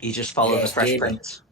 You just follow the Fresh Gabe. Prince.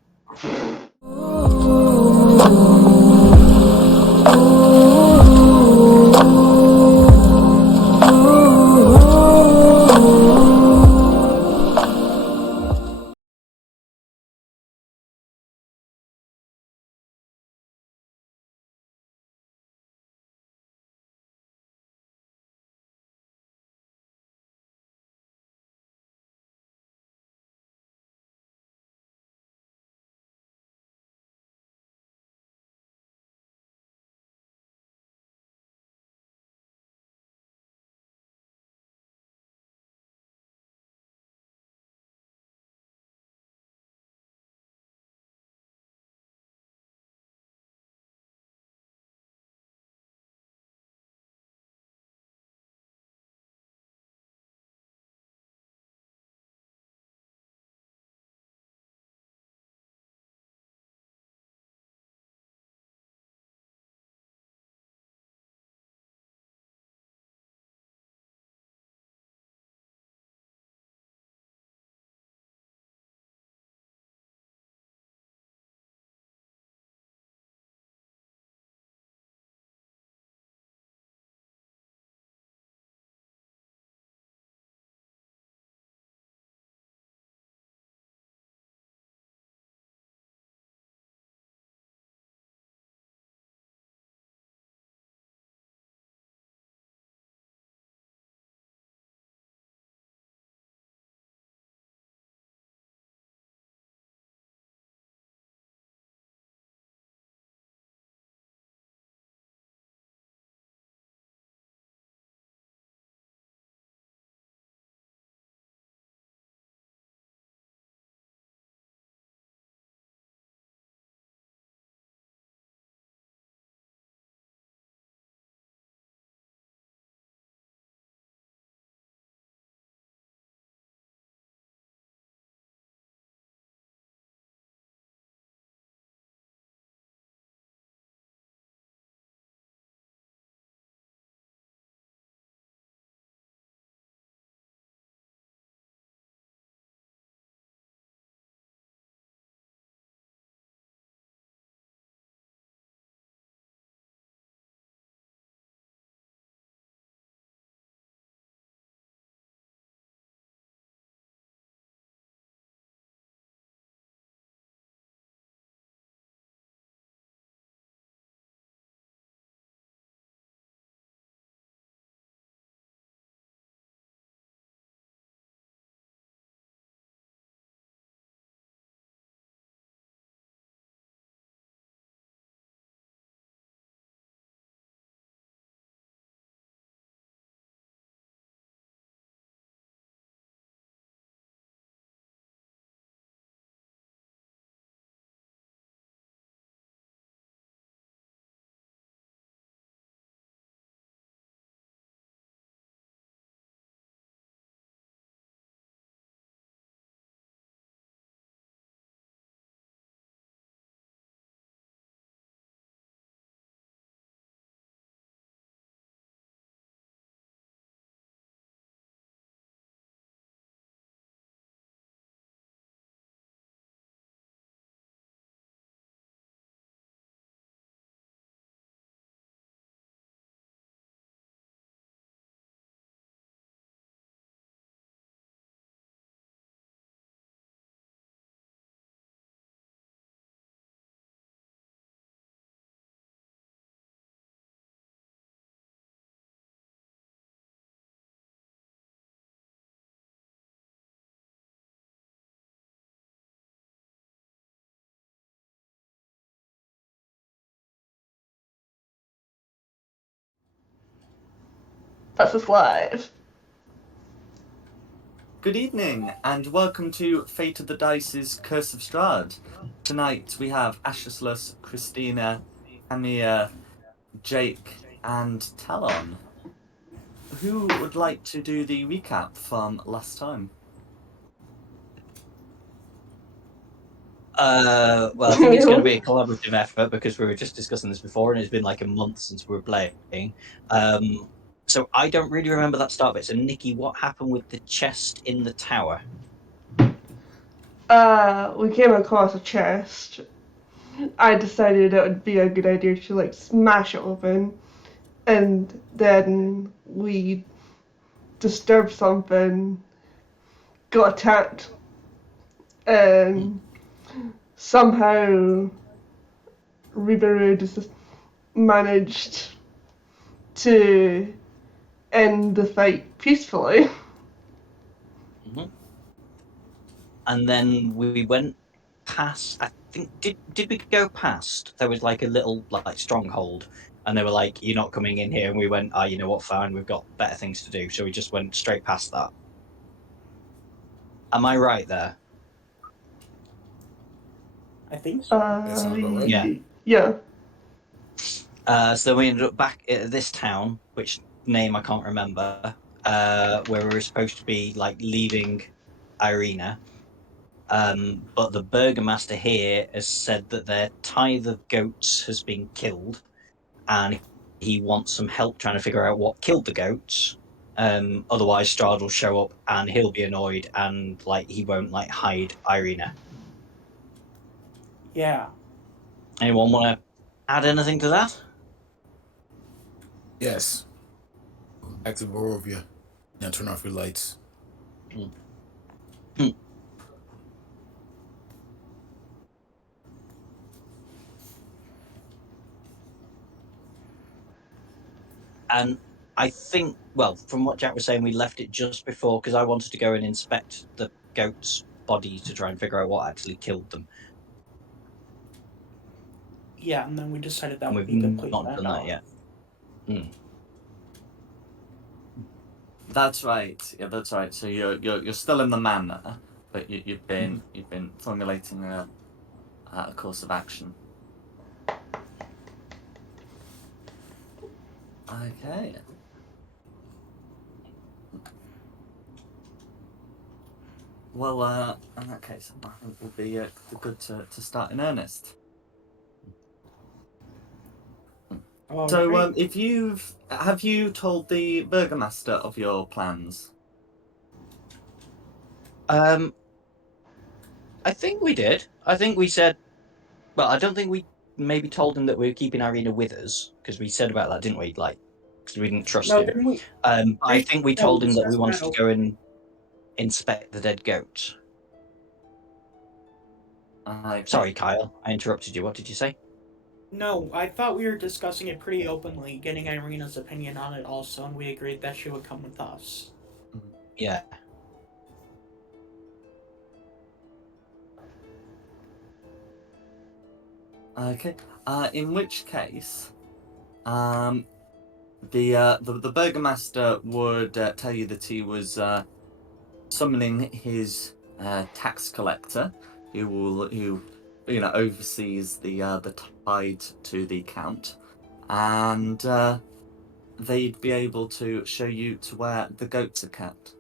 That's live. Good evening, and welcome to Fate of the Dice's Curse of Strahd. Tonight we have Ashless, Christina, Amir, Jake, and Talon. Who would like to do the recap from last time? Well, I think it's going to be a collaborative effort because we were just discussing this before, and it's been like a month since we were playing. So I don't really remember that start bit. So, Nikki, what happened with the chest in the tower? we came across a chest. I decided it would be a good idea to like smash it open, and then we disturbed something, got attacked, and somehow Ribeiro just managed to end the fight peacefully. Mm-hmm. And then we went past. I think did we go past? There was like a little like stronghold, and they were like, "You're not coming in here." And we went, "Oh, you know what? Fine. We've got better things to do." So we just went straight past that. Am I right there? I think so. That sounds about right. Yeah. Yeah. So we ended up back at this town, which name I can't remember, where we were supposed to be like leaving Irina. But the burgomaster here has said that their tithe of goats has been killed, and he wants some help trying to figure out what killed the goats. Otherwise, Strahd will show up and he'll be annoyed, and like he won't like hide Irina. Yeah. Anyone want to add anything to that? Yes. Back to Borovia. Now turn off your lights. And I think, well, from what Jack was saying, we left it just before because I wanted to go and inspect the goats' bodies to try and figure out what actually killed them. Yeah, and then we decided that And would we've be a good place not to done end that off. yet. That's right. Yeah, that's right. So you're still in the manor, but you've been formulating a course of action. Okay. Well, in that case, I think it would be good to start in earnest. Oh, So, great. if have you told the burgomaster of your plans? I think we did. I think we said, well, I don't think we maybe told him that we were keeping Irina with us because we said about that, didn't we? Like, because we didn't trust No, him. didn't we? I think we No, told him that we discussed wanted that to go and inspect the dead goats. Okay. Sorry, Kyle, I interrupted you. What did you say? No, I thought we were discussing it pretty openly, getting Irina's opinion on it also, and we agreed that she would come with us. Yeah. Okay. In which case, the burgomaster would tell you that he was summoning his tax collector, who oversees the tithe to the count, and they'd be able to show you to where the goats are kept,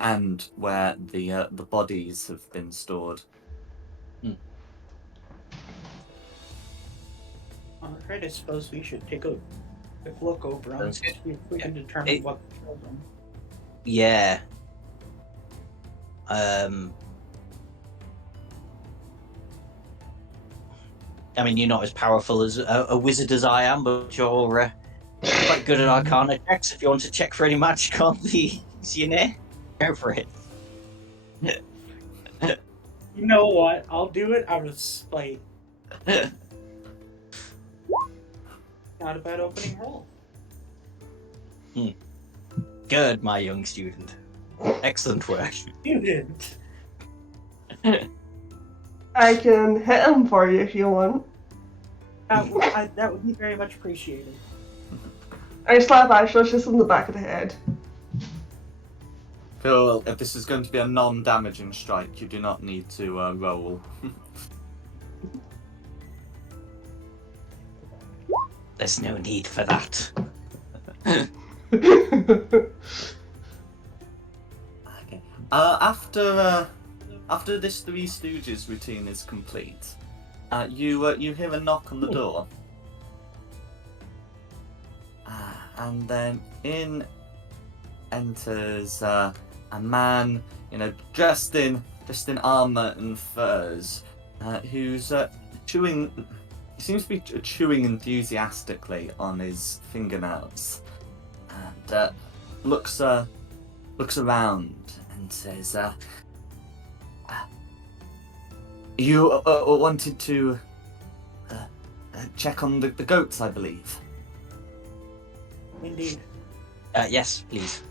and where the bodies have been stored. Alright, I suppose we should take a quick look over them, Sounds see good. if we Yeah. can determine what killed them. Yeah. I mean, you're not as powerful as a wizard as I am, but you're quite good at Arcana checks. If you want to check for any magic on these, you know, go for it. You know what? I'll do it out of spite. Not a bad opening roll. Good, my young student. Excellent work. You didn't. I can hit him for you if you want. That would be very much appreciated. I slap Ashley just in the back of the head. Cool. If this is going to be a non-damaging strike, you do not need to roll. There's no need for that. Okay. After this Three Stooges routine is complete, you hear a knock on the door, and then in enters a man, dressed in dressed in armor and furs, who's chewing. He seems to be chewing enthusiastically on his fingernails, and looks around and says, "You wanted to check on the goats, I believe." Indeed. Yes, please.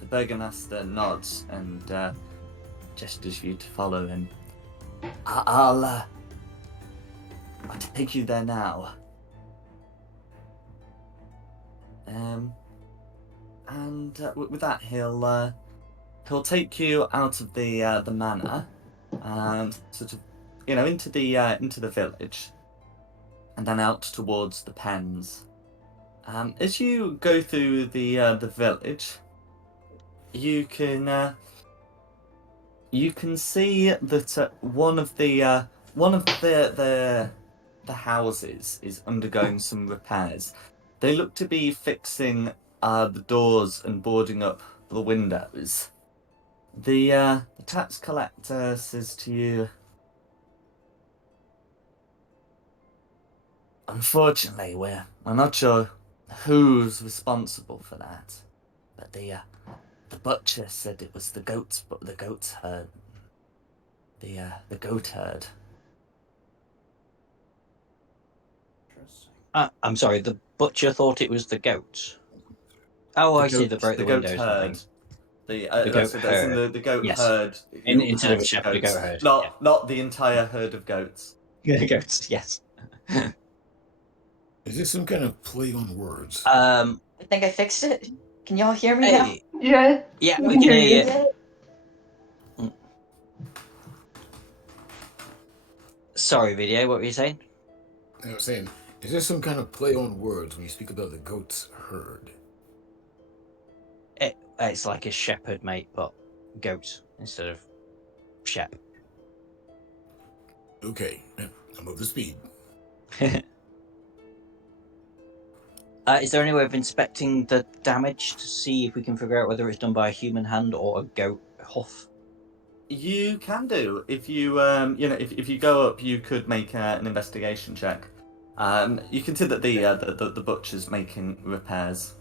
The Burgomaster nods and gestures for you to follow him. I'll take you there now. And with that, he'll take you out of the manor, and sort of, into the village, and then out towards the pens. As you go through the village, you can see that one of the houses is undergoing some repairs. They look to be fixing the doors and boarding up the windows. The tax collector says to you, "Unfortunately, we're not sure who's responsible for that, but the butcher said it was the goats herd. The goat herd." Interesting. I'm sorry, the butcher thought it was the goats. Oh, I see, they broke the goat windows and herd. things. The goat that's in herd. the goat Yes. herd. Instead of a herds the shepherd, a goats. goat herd. Not the entire herd of goats. Yeah. Goats, yes. Is this some kind of play on words? I think I fixed it. Can y'all hear me now? Hey, Yeah. yeah, We we can can hear hear you. you. Sorry, video, what were you saying? I was saying, is this some kind of play on words when you speak about the goat's herd? It's like a shepherd, mate, but goat instead of shep. Okay, I'm up to speed. Is there any way of inspecting the damage to see if we can figure out whether it's done by a human hand or a goat hoof? You can do if you if you go up, you could make an investigation check. You can see that the butcher's making repairs.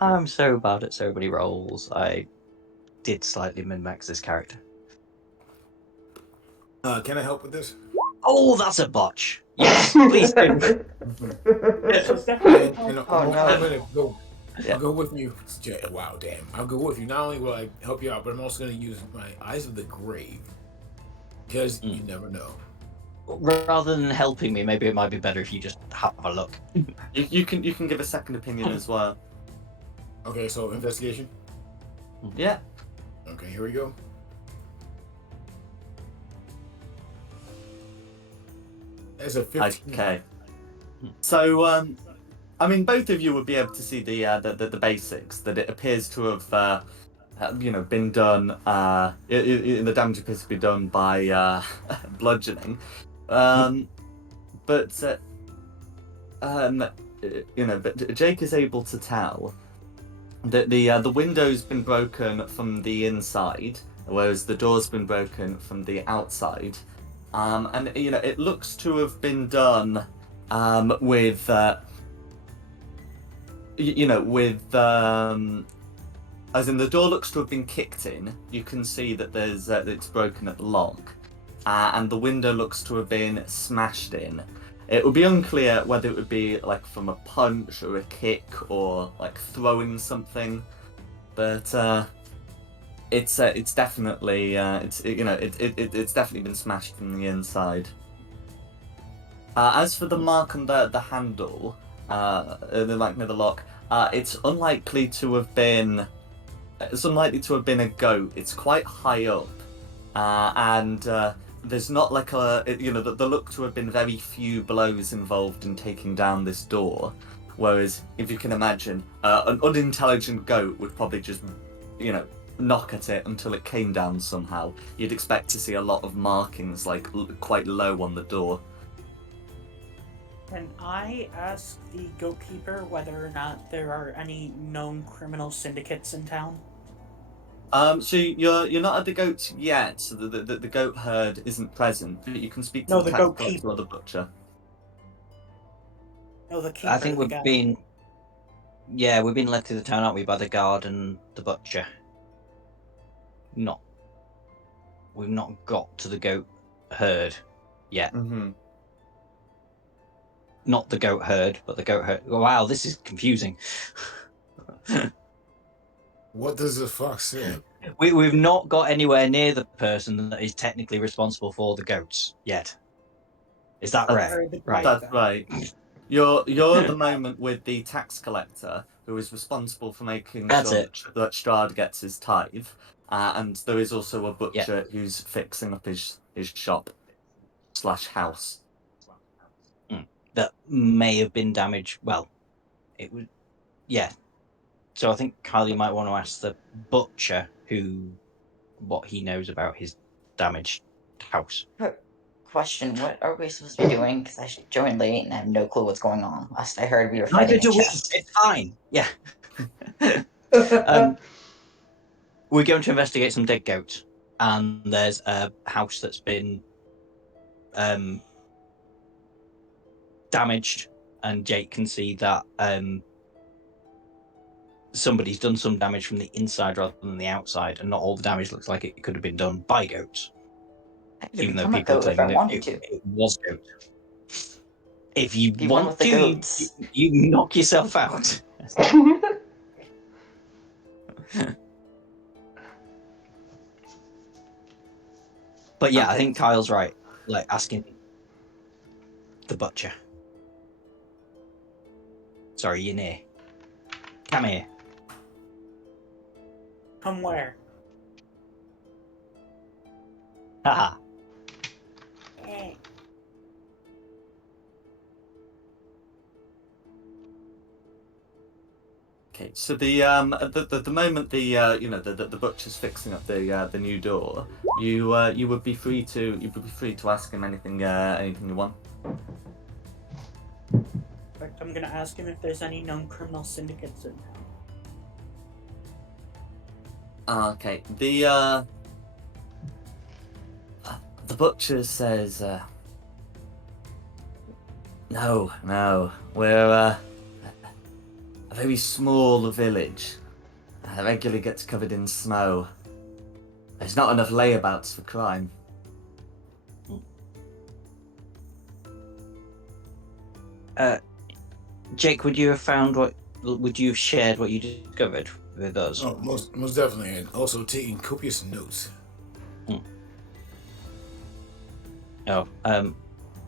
I'm so bad at so many roles. I did slightly min-max this character. Can I help with this? Oh, that's a botch. Yes, please do. This was definitely And Oh, no. I'm gonna go. Yeah. I'll go with you. Wow, damn! I'll go with you. Not only will I help you out, but I'm also gonna use my eyes of the grave because you never know. Rather than helping me, maybe it might be better if you just have a look. You can give a second opinion as well. Okay, so investigation. Yeah. Okay, here we go. That's a 15. Okay. So, I mean, both of you would be able to see the basics. That it appears to have, been done. The damage appears to be done by bludgeoning. But Jake is able to tell that the window's been broken from the inside, whereas the door's been broken from the outside. And it looks to have been done with as in the door looks to have been kicked in. You can see that it's broken at the lock, and the window looks to have been smashed in. It would be unclear whether it would be like from a punch or a kick or like throwing something, but it's definitely it's definitely been smashed from the inside. As for the mark on the handle, the mark near the lock, it's unlikely to have been a goat. It's quite high up, and there's not like there look to have been very few blows involved in taking down this door. Whereas, if you can imagine, an unintelligent goat would probably just, knock at it until it came down somehow. You'd expect to see a lot of markings, like quite low on the door. Can I ask the goatkeeper whether or not there are any known criminal syndicates in town? So you're not at the goats yet. So the goat herd isn't present, but you can speak to No, the the tax goat collector keeper. or the butcher. No, the keeper. I think the we've guy. been. Yeah, we've been led through the town, aren't we, by the guard and the butcher. We've not got to the goat herd yet. Mm-hmm. Not the goat herd, but the goat herd. Wow, this is confusing. What does the fox say? We've not got anywhere near the person that is technically responsible for the goats yet. Is that That's- right? Or the Right. guy That's right. You're at the moment with the tax collector, who is responsible for making That's sure it. that Strahd gets his tithe, and there is also a butcher who's fixing up his shop / house. That may have been damaged. Well, it was. Yeah. So I think Kyle, you might want to ask the butcher what he knows about his damaged house. Question: what are we supposed to be doing? Because I joined late and I have no clue what's going on. Last I heard, we were Neither fighting a do we. chest. It's fine. Yeah. We're going to investigate some dead goats, and there's a house that's been damaged, and Jake can see that somebody's done some damage from the inside rather than the outside, and not all the damage looks like it could have been done by goats, I could even though become a people are goat if I claiming that wanted it to. was goats. If you Be one want with the to, goats. you knock yourself out. But yeah, I Okay. think Kyle's right. Like asking the butcher. Sorry, you're near. Come here. Come where? Haha. Eh. Okay, so the moment the the butcher's fixing up the new door, you would be free to ask him anything you want. But I'm gonna ask him if there's any known criminal syndicates in town. Okay, the butcher says, no, we're a very small village. Regularly gets covered in snow. There's not enough layabouts for crime. Jake, would you have shared what you discovered with us? Oh, most definitely, and also taking copious notes. Oh,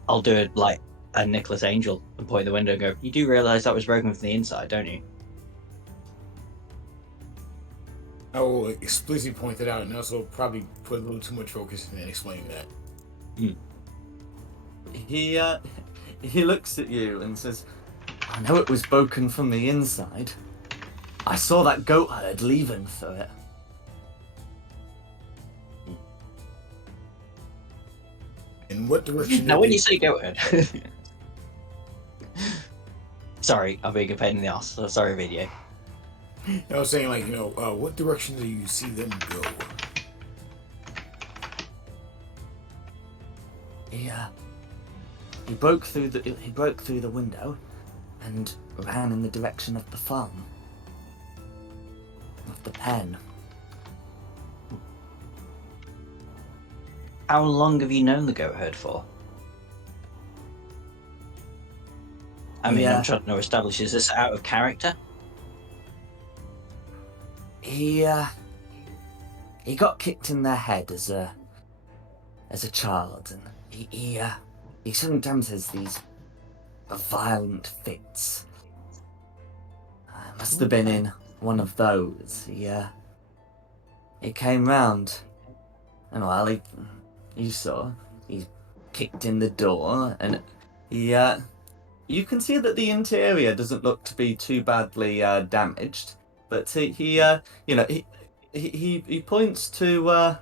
I'll do it like a Nicholas Angel and point the window and go, you do realise that was broken from the inside, don't you? I will explicitly point it out and also probably put a little too much focus in explaining that. He looks at you and says, I know it was broken from the inside. I saw that goat herd leaving through it. In what direction? Now, when you say goat herd, sorry, I'm being a pain in the ass. So sorry, video. I was saying, like, what direction do you see them go? He broke through the window and ran in the direction of the farm. Of the pen. How long have you known the goat herd for? I mean, I'm trying to establish, is this out of character? He got kicked in the head as a child, and he sometimes has these violent fits. Must have been in one of those. He came round, and while you saw, he kicked in the door, and you can see that the interior doesn't look to be too badly damaged, but he points to a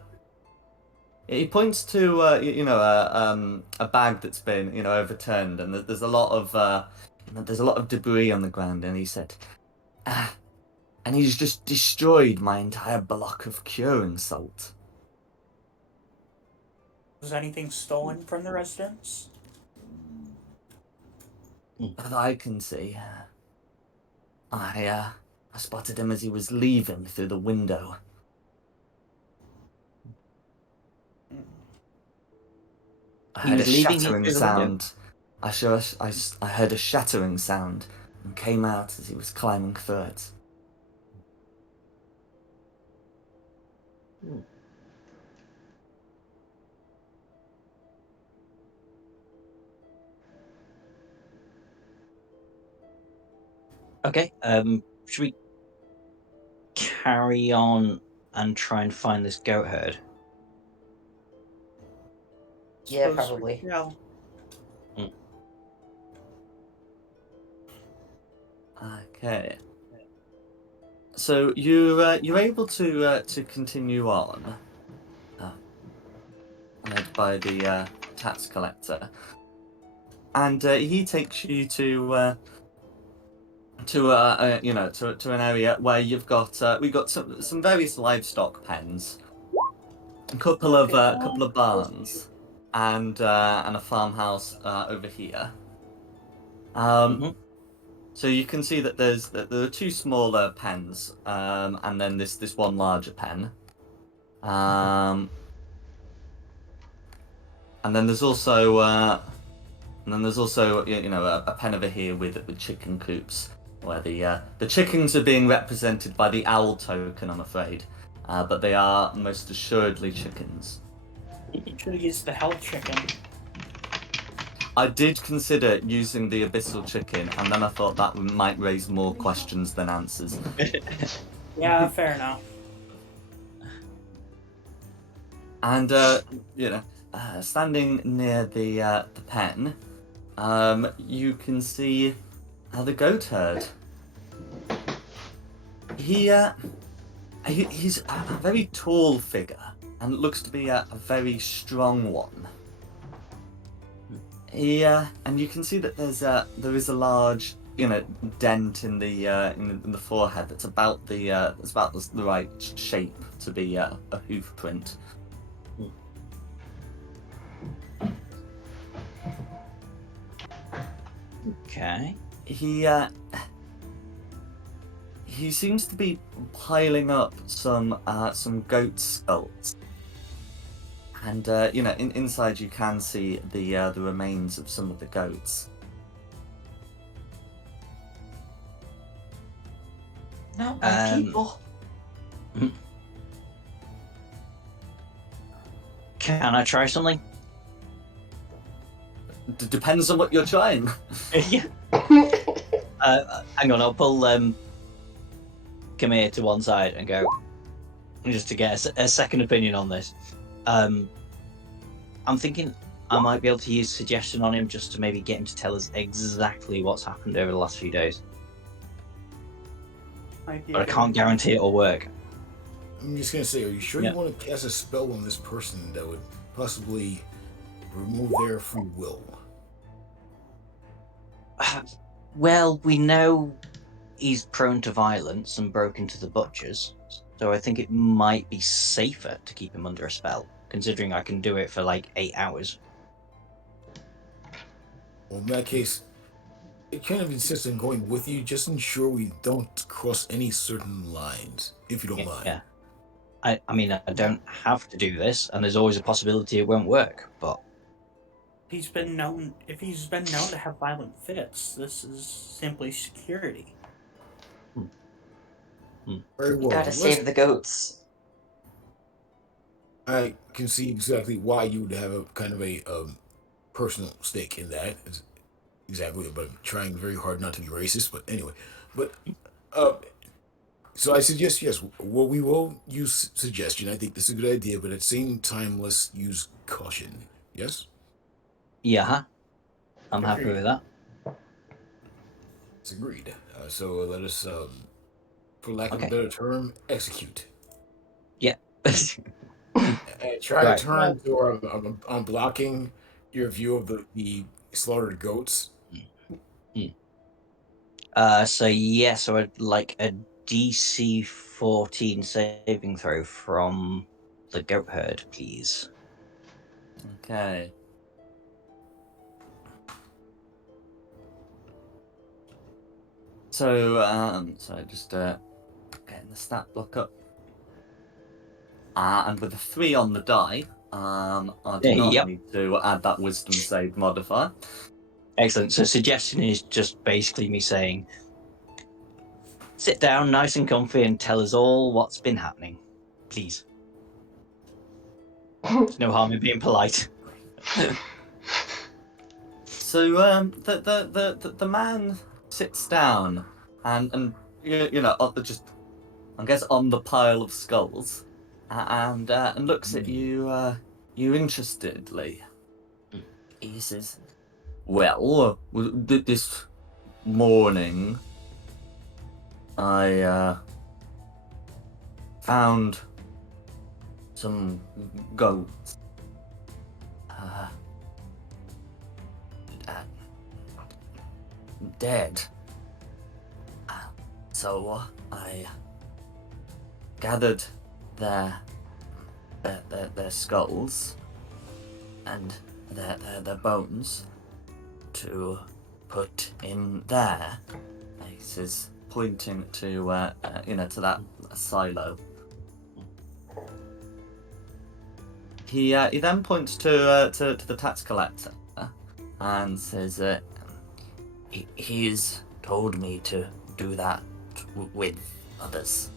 bag that's been overturned, and there's a lot of debris on the ground, and he said, and he's just destroyed my entire block of curing salt. Was anything stolen from the residence? That I can see. I spotted him as he was leaving through the window. I He heard a was leaving you shattering through the window. sound. I heard a shattering sound and came out as he was climbing through it. Okay. Should we carry on and try and find this goat herd? Yeah, Suppose- probably. Yeah. Okay. So you're able to continue on, led by the tax collector, and he takes you to an area where we've got some various livestock pens, a couple of barns, and a farmhouse over here. Mhm. So you can see that there are two smaller pens, and then this one larger pen. And then there's also a pen over here with chicken coops, where the chickens are being represented by the owl token, I'm afraid, but they are most assuredly chickens. Should have used the health chicken. I did consider using the abyssal chicken, and then I thought that might raise more questions than answers. Yeah, fair enough. And standing near the pen, you can see the goat herd. He's a very tall figure and looks to be a very strong one. And you can see that there is a large dent in the forehead that's about the right shape to be a hoof print. Okay. He seems to be piling up some goat skulls, and inside you can see the remains of some of the goats. Not my people. Can I try something? Depends on what you're trying. Yeah. Hang on, I'll pull Kamir to one side and go, just to get a second opinion on this. I'm thinking I might be able to use suggestion on him just to maybe get him to tell us exactly what's happened over the last few days. But I can't guarantee it'll work. I'm just gonna say, are you sure Yeah. you want to cast a spell on this person that would possibly remove their free will? Well, we know he's prone to violence and broke into the butchers, so I think it might be safer to keep him under a spell, considering I can do it for like 8 hours. Well, in that case, I kind of insist on going with you. Just ensure we don't cross any certain lines, if you don't mind. Yeah. I mean, I don't have to do this, and there's always a possibility it won't work, but If he's been known to have violent fits, this is simply security. Very You well. gotta save the goats. I can see exactly why you would have a kind of a personal stake in that. It's exactly, but I'm trying very hard not to be racist. But anyway, so I suggest yes. Well, we will use suggestion. I think this is a good idea, but at the same time, let's use caution. Yes. yeah, I'm happy Agreed. with that. It's agreed. So let us, for lack of Okay. a better term, execute. Yeah. Try Right. to turn to on blocking your view of the slaughtered goats. So I'd like a DC 14 saving throw from the goat herd, please. Okay. So, just getting the stat block up. And with a 3 on the die, I do not Yep. need to add that wisdom save modifier. Excellent. So suggestion is just basically me saying, sit down nice and comfy and tell us all what's been happening. Please. There's no harm in being polite. So the man sits down and you know just I guess on the pile of skulls and looks at you interestedly. He says, "Well, this morning I found some goats. Dead. So I gathered their skulls and their bones to put in there." He says, pointing to to that silo. He then points to the tax collector and says, he's told me to do that with others.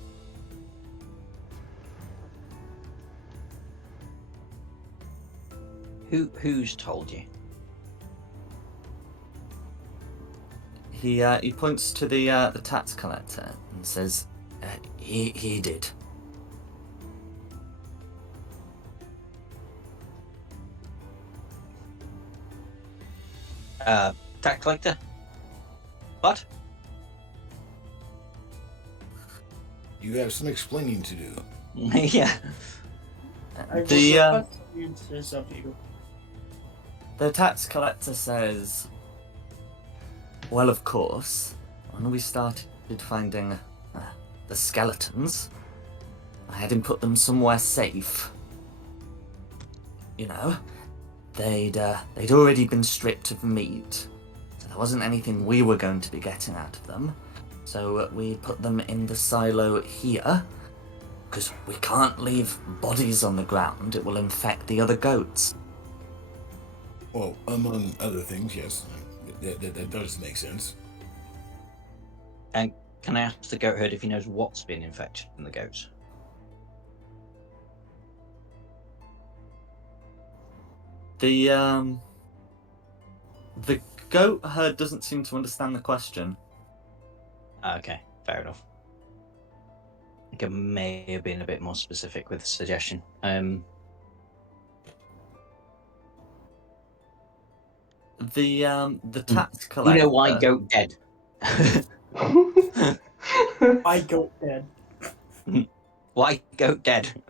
Who's told you? He points to the tax collector and says, he did. Tax collector? What? You have some explaining to do. Yeah. I will The request the answers of you. the tax collector says, well, of course, when we started finding the skeletons, I had him put them somewhere safe. You know, they'd already been stripped of meat, so there wasn't anything we were going to be getting out of them. So we put them in the silo here, because we can't leave bodies on the ground. It will infect the other goats. Well, among other things, yes. That does make sense. And can I ask the goat herd if he knows what's been infected in the goats? The goat herd doesn't seem to understand the question. Okay, fair enough. I think I may have been a bit more specific with the suggestion. The tax collector. You know why goat dead? I go dead. Why goat dead?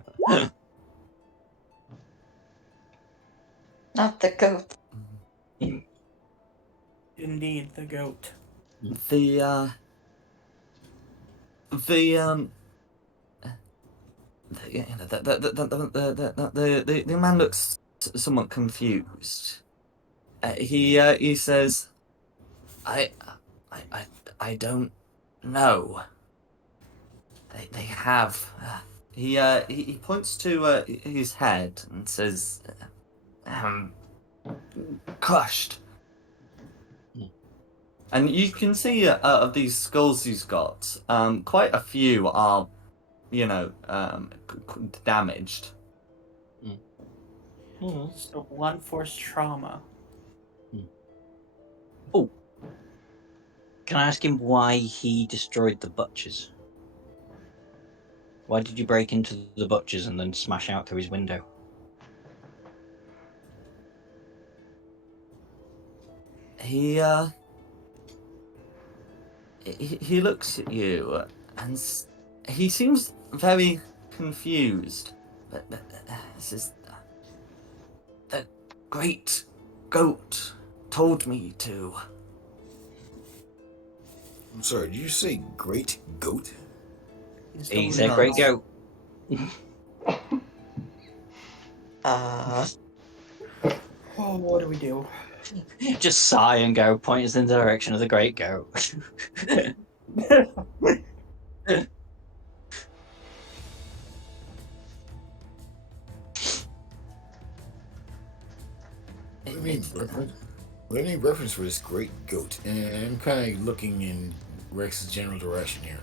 Not the goat. Indeed, the goat. The man looks somewhat confused. He says, I don't know. They have. He points to his head and says, crushed. And you can see of these skulls he's got, quite a few are, damaged. So blunt force trauma. Oh, can I ask him why he destroyed the butchers? Why did you break into the butchers and then smash out through his window? He looks at you and he seems very confused. But says, the great goat told me to. I'm sorry, did you say great goat? He's a great goat. Oh, what do we do? Just sigh and go, point us in the direction of the great goat. What do you mean reference? What do you mean reference for this great goat? And I'm kind of looking in Rex's general direction here.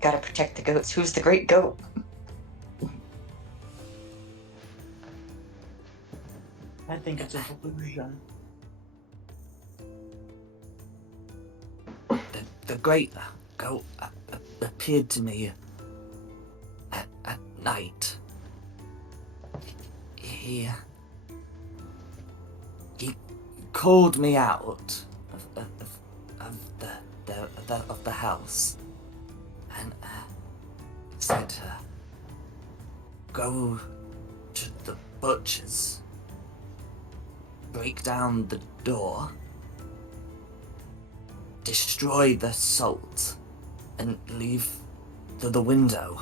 Gotta protect the goats. Who's the great goat? I think it's a delusion. The great goat appeared to me at night. He called me out of the house and said, "Go to the butcher's, break down the door, destroy the salt, and leave the window."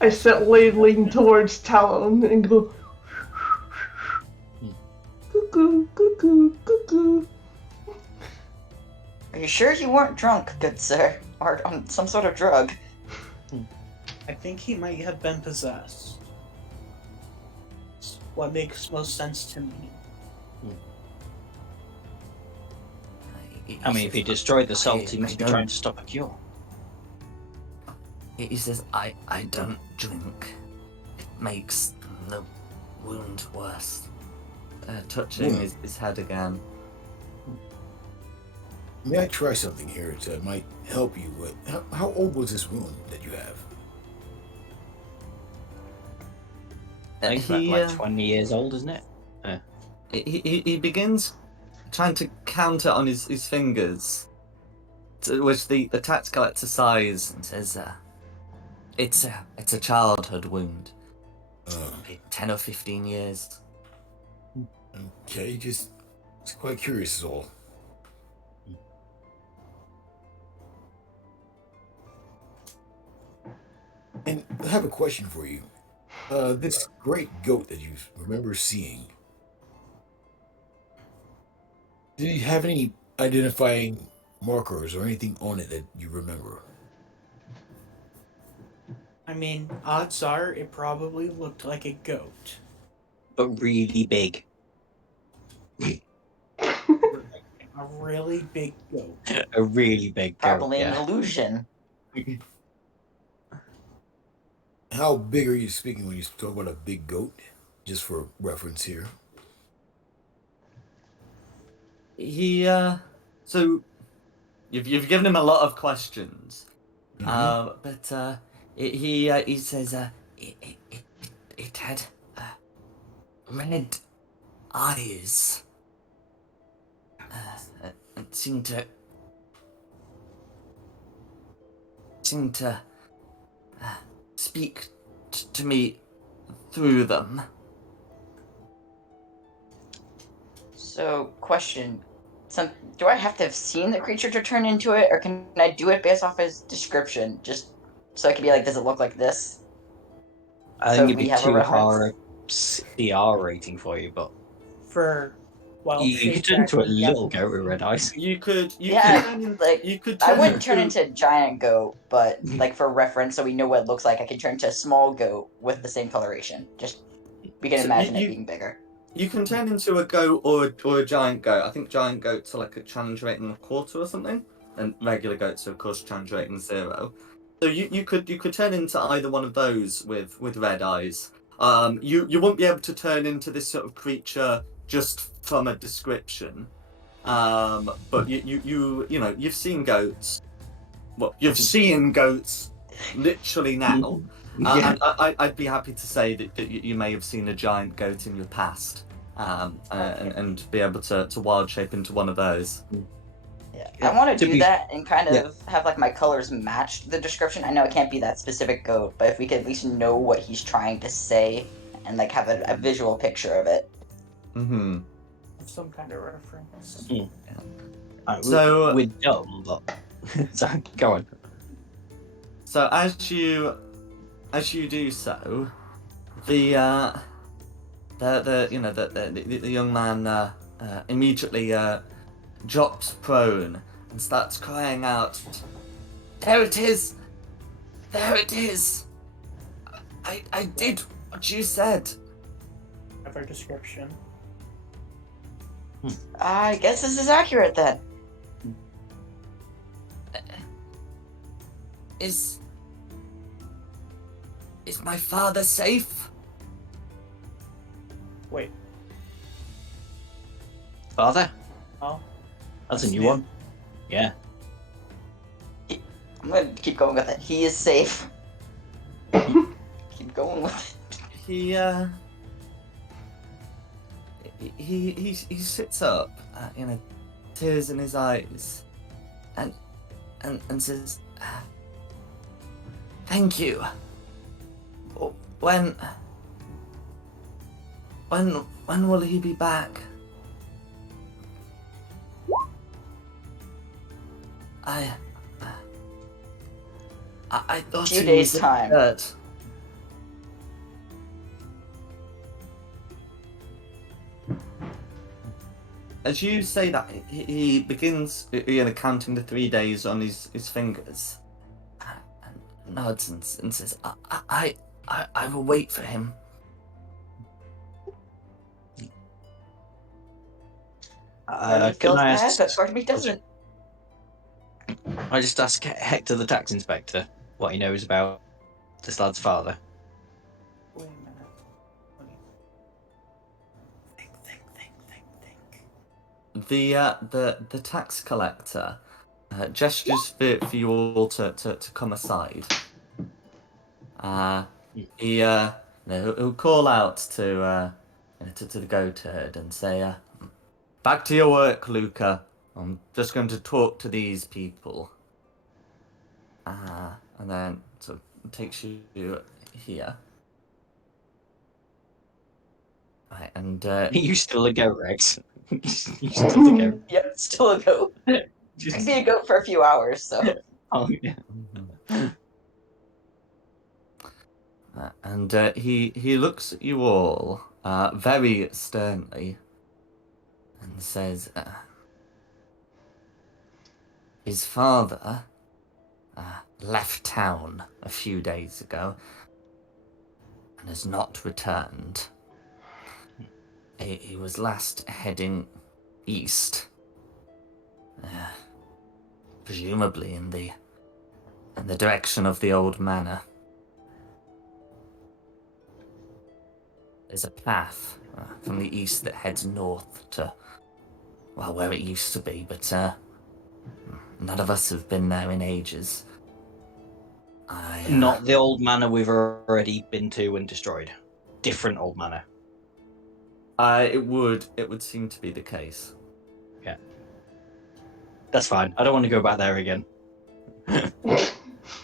I subtly lean towards Talon and go, cuckoo, cuckoo, cuckoo. Are you sure you weren't drunk, good sir? Or on some sort of drug? I think he might have been possessed. It's what makes most sense to me. I mean, if he destroyed the salt, he must be trying to stop a cure. He says, I don't drink. It makes the wound worse. Touching his head again. May I try something here that might help you with... How old was this wound that you have? I think it's about, like 20 years old, isn't it? He begins trying to count it on his fingers, which the tax collector sighs and says, it's a childhood wound. 10 or 15 years. Okay, it's quite curious is all. And I have a question for you. This great goat that you remember seeing, did he have any identifying markers or anything on it that you remember? I mean, odds are it probably looked like a goat. But really big. A really big goat. A really big goat, Probably an yeah. illusion. How big are you speaking when you talk about a big goat? Just for reference here. He so you've given him a lot of questions, but he says it had red eyes. It seemed to speak to me through them. So, question. Do I have to have seen the creature to turn into it, or can I do it based off his description? Just so I can be like, does it look like this? I So think it'd we be have a too reference. high a CR rating for you, but For, well, you could turn into a little goat with red eyes. You could Yeah, turn like, you could I turn wouldn't turn into giant goat, but like for reference, so we know what it looks like, I can turn into a small goat with the same coloration. Just we can So imagine it being bigger. You can turn into a goat or a giant goat. I think giant goats are like a challenge rating of 1/4 or something, and regular goats are of course challenge rating 0. So you could turn into either one of those with red eyes. You won't be able to turn into this sort of creature just from a description. But you know you've seen goats. Well, you've seen goats literally now. Yeah. And I'd be happy to say that you may have seen a giant goat in your past, and be able to wild shape into one of those. Yeah, I want to do be- that and kind of yeah. have like my colors match the description. I know it can't be that specific goat, but if we could at least know what he's trying to say and like have a visual picture of it. Mm-hmm. Some kind of reference. So- we're dumb, but so go on. So as you do so, the young man immediately drops prone and starts crying out, "There it is! There it is! I did what you said." Of our description. I guess this is accurate then. Is my father safe? Wait. Father? Oh. That's a new new. one. Yeah. I'm gonna keep going with it. He is safe. Keep going with it. He sits up, tears in his eyes, and says, "Thank you. When will he be back?" I thought Few he days' was time. hurt. As you say that, he begins, counting the 3 days on his fingers, and nods and says, "I will wait for him." Part of me Can feels I bad, ask? but part of me doesn't. I just ask Hector, the tax inspector, what he knows about this lad's father. Wait a minute. Let me think. The tax collector gestures for you all to come aside. He'll call out to the goat herd and say, "Back to your work, Luca. I'm just going to talk to these people." And then sort of takes you here. Right, and You still a goat, Rex? You still a goat? Yep, still a goat. I'd Just, be a goat for a few hours, so. oh yeah. And he looks at you all very sternly and says, "His father left town a few days ago and has not returned. He was last heading east, presumably in the direction of the old manor. There's a path from the east that heads north to, well, where it used to be, but none of us have been there in ages." Not the old manor we've already been to and destroyed. Different old manor. It would seem to be the case. Yeah. That's fine. I don't want to go back there again.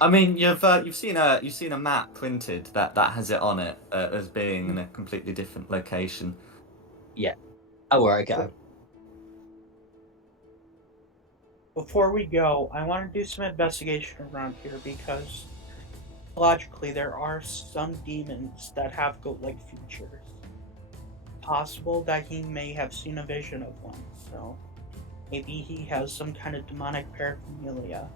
I mean, you've seen a map printed that has it on it as being in a completely different location. Oh, where I go. Before we go, I want to do some investigation around here because logically there are some demons that have goat-like features. Possible that he may have seen a vision of one, so maybe he has some kind of demonic paraphernalia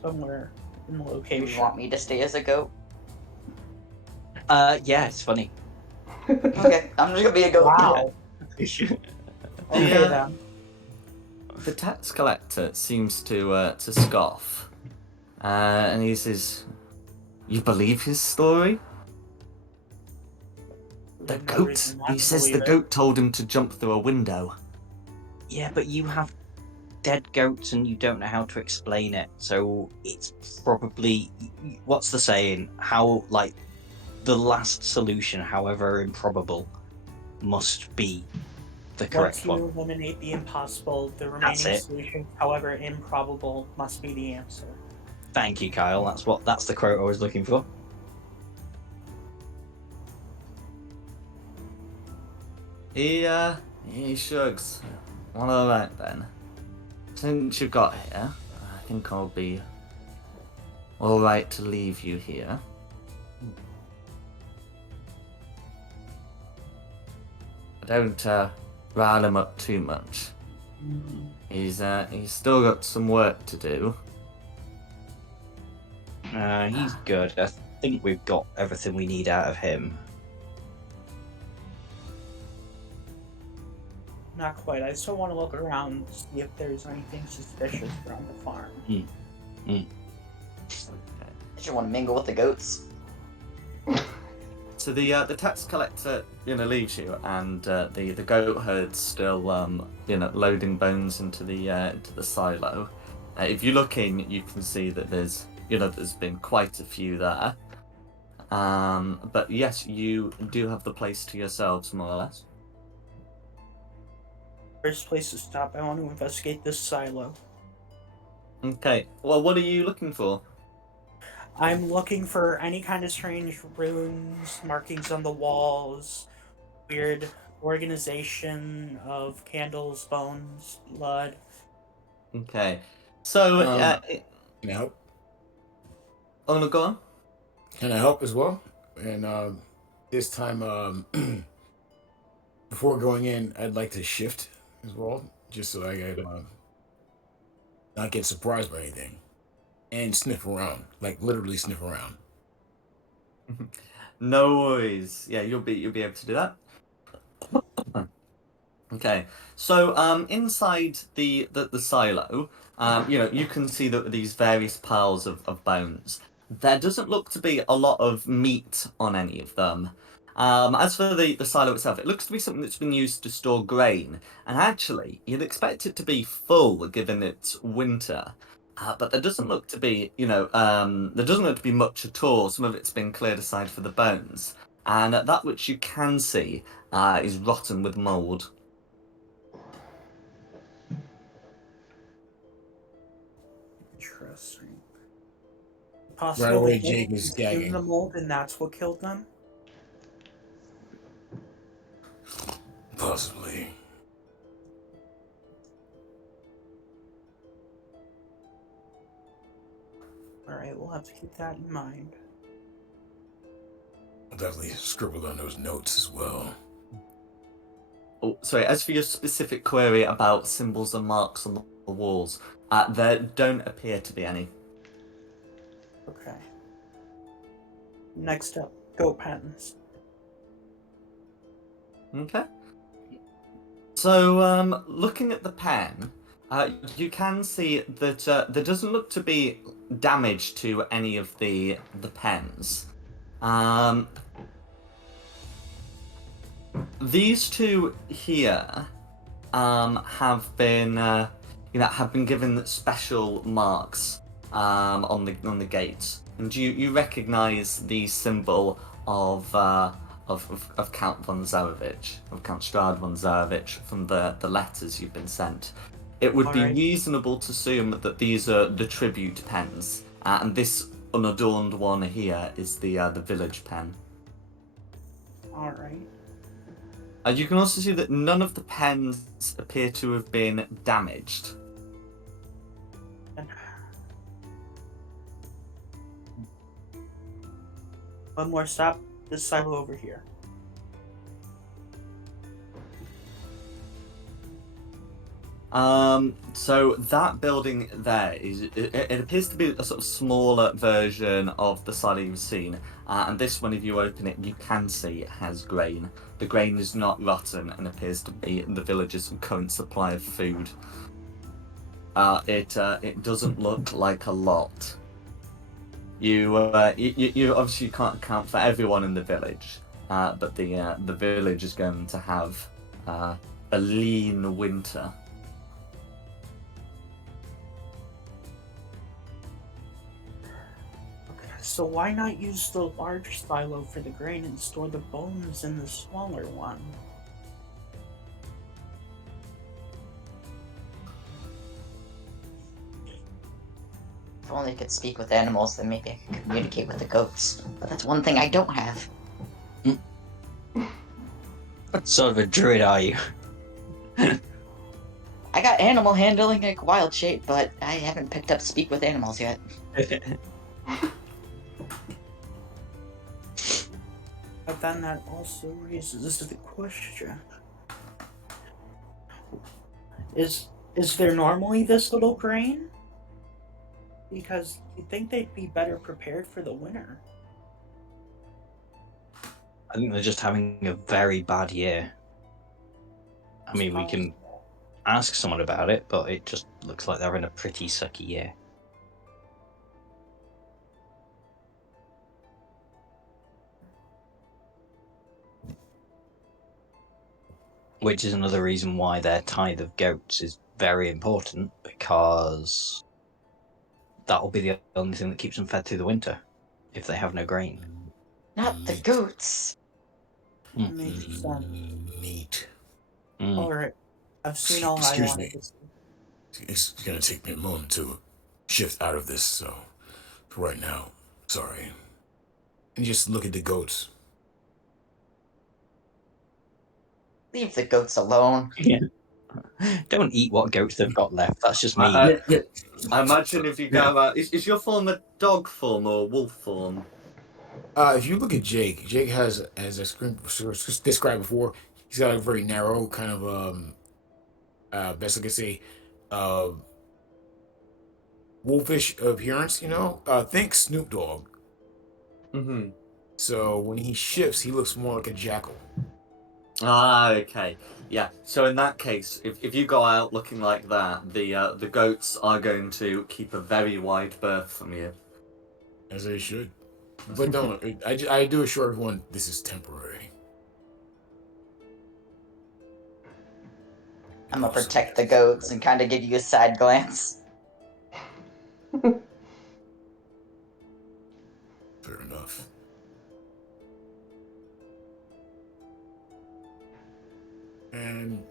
somewhere in the Do location. you want me to stay as a goat? Yeah, it's funny. Okay, I'm just gonna be a goat. Wow. Okay then. The tax collector seems to scoff, and he says, "You believe his story? The There's no goat. reason not He to says the believe it. goat told him to jump through a window." Yeah, but you have dead goats and you don't know how to explain it. So it's probably, what's the saying? How, like, the last solution, however improbable, must be the correct Once you one. eliminate the impossible, the That's remaining it. solution, however improbable, must be the answer. Thank you, Kyle. That's the quote I was looking for. He shrugs. Well, alright then. Since you got here, I think I'll be alright to leave you here. Don't rile him up too much. He's still got some work to do. He's good. I think we've got everything we need out of him. Not quite. I still want to look around, see if there's anything suspicious around the farm. Did you want to mingle with the goats? So the tax collector, leaves you, and the goat herd's still, loading bones into the silo. If you look in, you can see that there's been quite a few there. But yes, you do have the place to yourselves, more or less. First place to stop, I want to investigate this silo. Okay. Well, what are you looking for? I'm looking for any kind of strange runes, markings on the walls, weird organization of candles, bones, blood. Okay. So, Can I help? oh no, go on. Can I help as well? And this time, before going in, I'd like to shift as well, just so I could not get surprised by anything, and sniff around, like literally sniff around. No worries. Yeah, you'll be able to do that. Okay. So inside the silo, you can see that these various piles of bones. There doesn't look to be a lot of meat on any of them. As for the silo itself, it looks to be something that's been used to store grain, and actually, you'd expect it to be full given it's winter. But there doesn't look to be, there doesn't look to be much at all. Some of it's been cleared aside for the bones, and that which you can see is rotten with mold. Interesting. Right Possible away, they Jake is consumed gagging. the mold and that's what killed them? Possibly. Alright, we'll have to keep that in mind. I'll definitely scribble on those notes as well. Oh, sorry. As for your specific query about symbols and marks on the walls, there don't appear to be any. Okay. Next up, goat patents. Okay. So, looking at the pen, you can see that there doesn't look to be damage to any of the pens. These two here have been given special marks on the gates, and you recognise the symbol of Count von Zarevich, of Count Strahd von Zarevich, from the letters you've been sent. It would be reasonable to assume that these are the tribute pens, and this unadorned one here is the village pen. Alright. You can also see that none of the pens appear to have been damaged. One more stop, this silo over here. So that building there it appears to be a sort of smaller version of the silo you've seen, and this one, if you open it, you can see it has grain. The grain is not rotten and appears to be the village's current supply of food. It doesn't look like a lot. You obviously can't account for everyone in the village, but the village is going to have a lean winter. So why not use the large silo for the grain and store the bones in the smaller one? If only I could speak with animals, then maybe I could communicate with the goats. But that's one thing I don't have. sort of a druid are you? I got animal handling like wild shape, but I haven't picked up speak with animals yet. But then that also raises the question: Is there normally this little grain? Because you'd think they'd be better prepared for the winter. I think they're just having a very bad year. I mean, we can ask someone about it, but it just looks like they're in a pretty sucky year. Which is another reason why their tithe of goats is very important, because that will be the only thing that keeps them fed through the winter if they have no grain. Not the Meat. goats. Makes sense. Meat. All right, I've seen all I Excuse wanted me. to see. It's gonna take me a moment to shift out of this, so for right now, sorry. And just look at the goats. Leave the goats alone. Yeah. Don't eat what goats they've got left. That's just me. Yeah. I imagine if you go out, is your form a dog form or wolf form? If you look at Jake, Jake has, as I described before, he's got a very narrow kind of best I could say, uh, wolfish appearance. Think Snoop Dogg. Mm-hmm. So when he shifts, he looks more like a jackal. Ah, okay. Yeah. So in that case, if you go out looking like that, the goats are going to keep a very wide berth from you. As they should. But don't. I do assure everyone this is temporary. I'm gonna protect the goats and kind of give you a side glance. Fair enough. And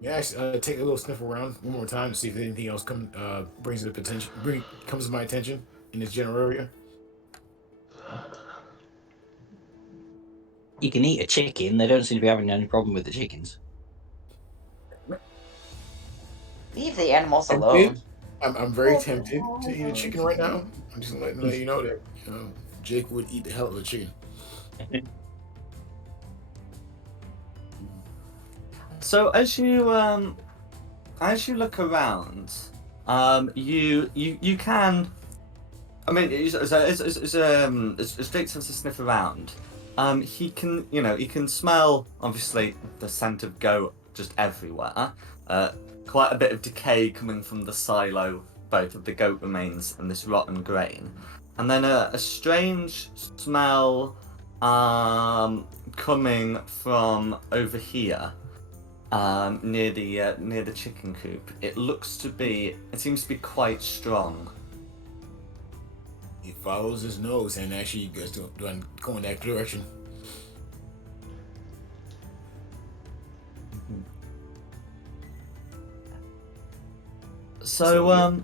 yeah, take a little sniff around one more time to see if anything else comes to my attention in this general area. You can eat a chicken. They don't seem to be having any problem with the chickens. Leave the animals And alone. I'm very tempted to eat a chicken right now. I'm just letting you know that Jake would eat the hell of a chicken. So as you look around, you can. I mean, as Jake tends to sniff around, he can smell obviously the scent of goat just everywhere. Quite a bit of decay coming from the silo, both of the goat remains and this rotten grain, and then a strange smell coming from over here. Near the chicken coop. It seems to be quite strong. He follows his nose and actually goes to go in that direction. So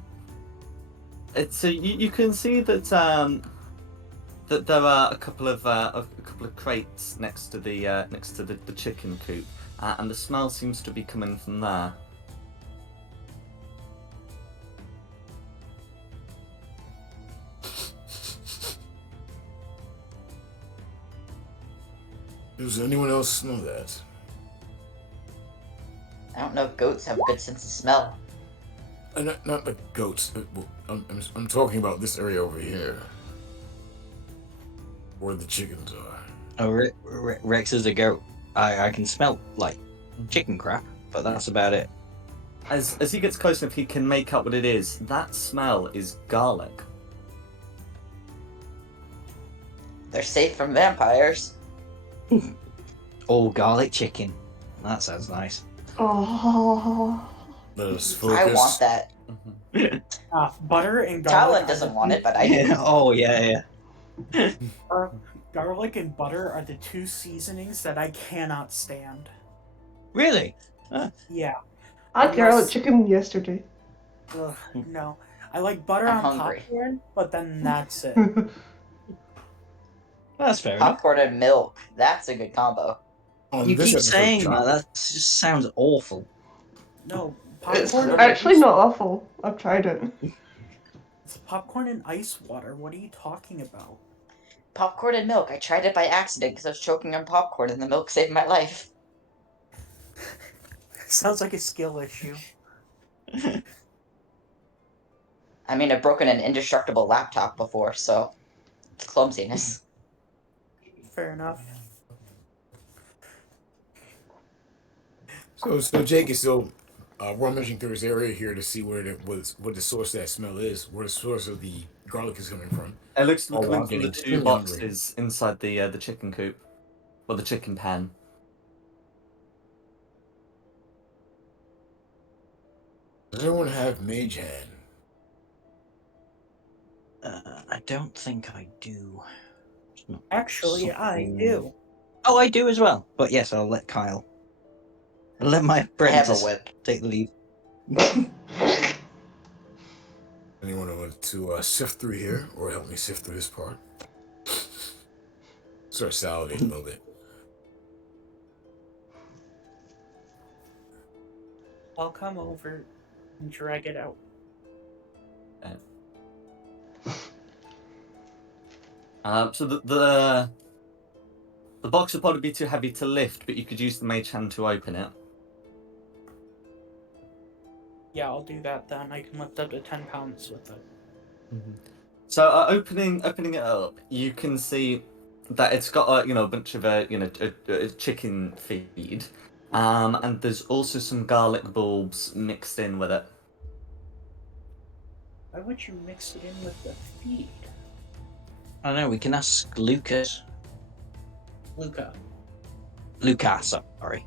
you can see that that there are a couple of crates next to the chicken coop, and the smell seems to be coming from there. Does anyone else know that? I don't know if goats have a good sense of smell. Not the goats. I'm talking about this area over here, where the chickens are. Oh, Rex is a goat. I can smell like chicken crap, but that's about it. As he gets close enough, he can make out what it is. That smell is garlic. They're safe from vampires. All garlic chicken. That sounds nice. Oh. Let us focus. I want that. Butter and garlic. Talon doesn't want it, but I do. Oh yeah. Garlic and butter are the two seasonings that I cannot stand. Really? Yeah. I had garlic chicken yesterday. Ugh, no. I like butter I'm on hungry. popcorn, but then that's it. That's fair enough. Popcorn and milk. That's a good combo. On You this keep episode, saying that. chop. That just sounds awful. No, It's popcorn and actually ice. not awful. I've tried it. It's popcorn and ice water. What are you talking about? Popcorn and milk. I tried it by accident because I was choking on popcorn and the milk saved my life. Sounds like a skill issue. I mean, I've broken an indestructible laptop before, so it's clumsiness. Fair enough. So Jake is still rummaging through his area here to see where what the source of that smell is, where the source of the garlic is coming from. It looks to be Oh, coming wow, from the getting two extremely hungry. boxes inside the chicken coop, or the chicken pen. Does anyone have mage hand? I don't think I do. It's not Actually, I something- do. Oh, I do as well. But yes, I'll let Kyle. I'll let my I have a apprentice whip. take the lead. Anyone want to sift through here or help me sift through this part? Start salivating a little bit. I'll come over and drag it out. So the box would probably be too heavy to lift, but you could use the mage hand to open it. Yeah, I'll do that then. I can lift up to 10 pounds with it. So opening it up, you can see that it's got a bunch of a chicken feed, and there's also some garlic bulbs mixed in with it. Why would you mix it in with the feed? I don't know. We can ask Lucas. Lucas, Sorry.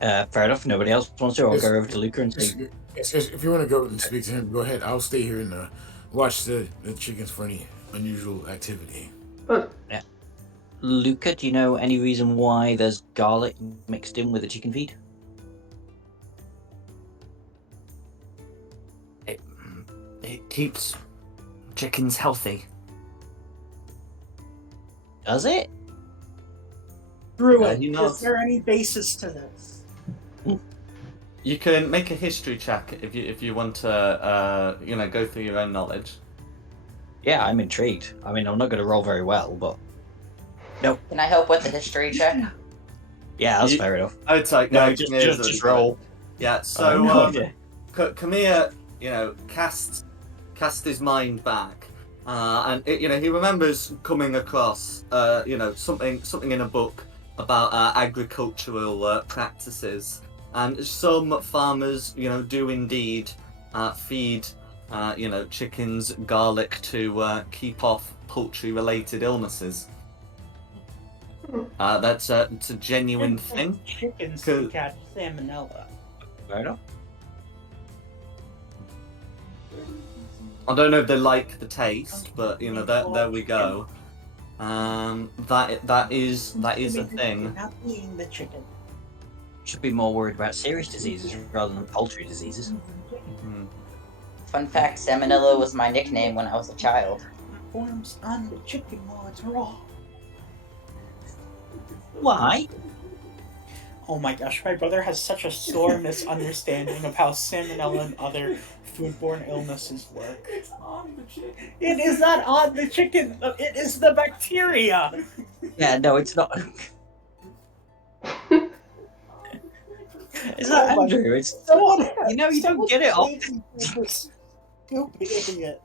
Fair enough. Nobody else wants to. I'll Yes, go over to Luca and say, yes, if you want to go and speak to him, go ahead. I'll stay here and watch the chickens for any unusual activity. But Luca, do you know any reason why there's garlic mixed in with the chicken feed? It keeps chickens healthy. Does it? Druid, he is knows. there any basis to this? You can make a history check if you want to go through your own knowledge. Yeah, I'm intrigued. I mean, I'm not going to roll very well, but nope. Can I help with the history check? Yeah, that's You- fair enough. I would say No, no. just roll. Yeah. So No idea. Camilla, casts his mind back, and he remembers coming across something in a book about agricultural practices, and some farmers do indeed feed chickens garlic to keep off poultry-related illnesses. That's it's a genuine thing. Chickens Could- can catch salmonella. Fair enough. I don't know if they like the taste, but there we go. That is a thing. Not eating the chicken. Should be more worried about serious diseases rather than poultry diseases. Hmm. Fun fact, salmonella was my nickname when I was a child. Forms on the chicken while it's raw. Why? Oh my gosh, my brother has such a sore misunderstanding of how salmonella and other foodborne illnesses work. It's on the chicken. It is not on the chicken, it is the bacteria. Yeah, no, it's not. Is that Oh my- Andrew? It's Someone, you don't get it off. Stupid idiot.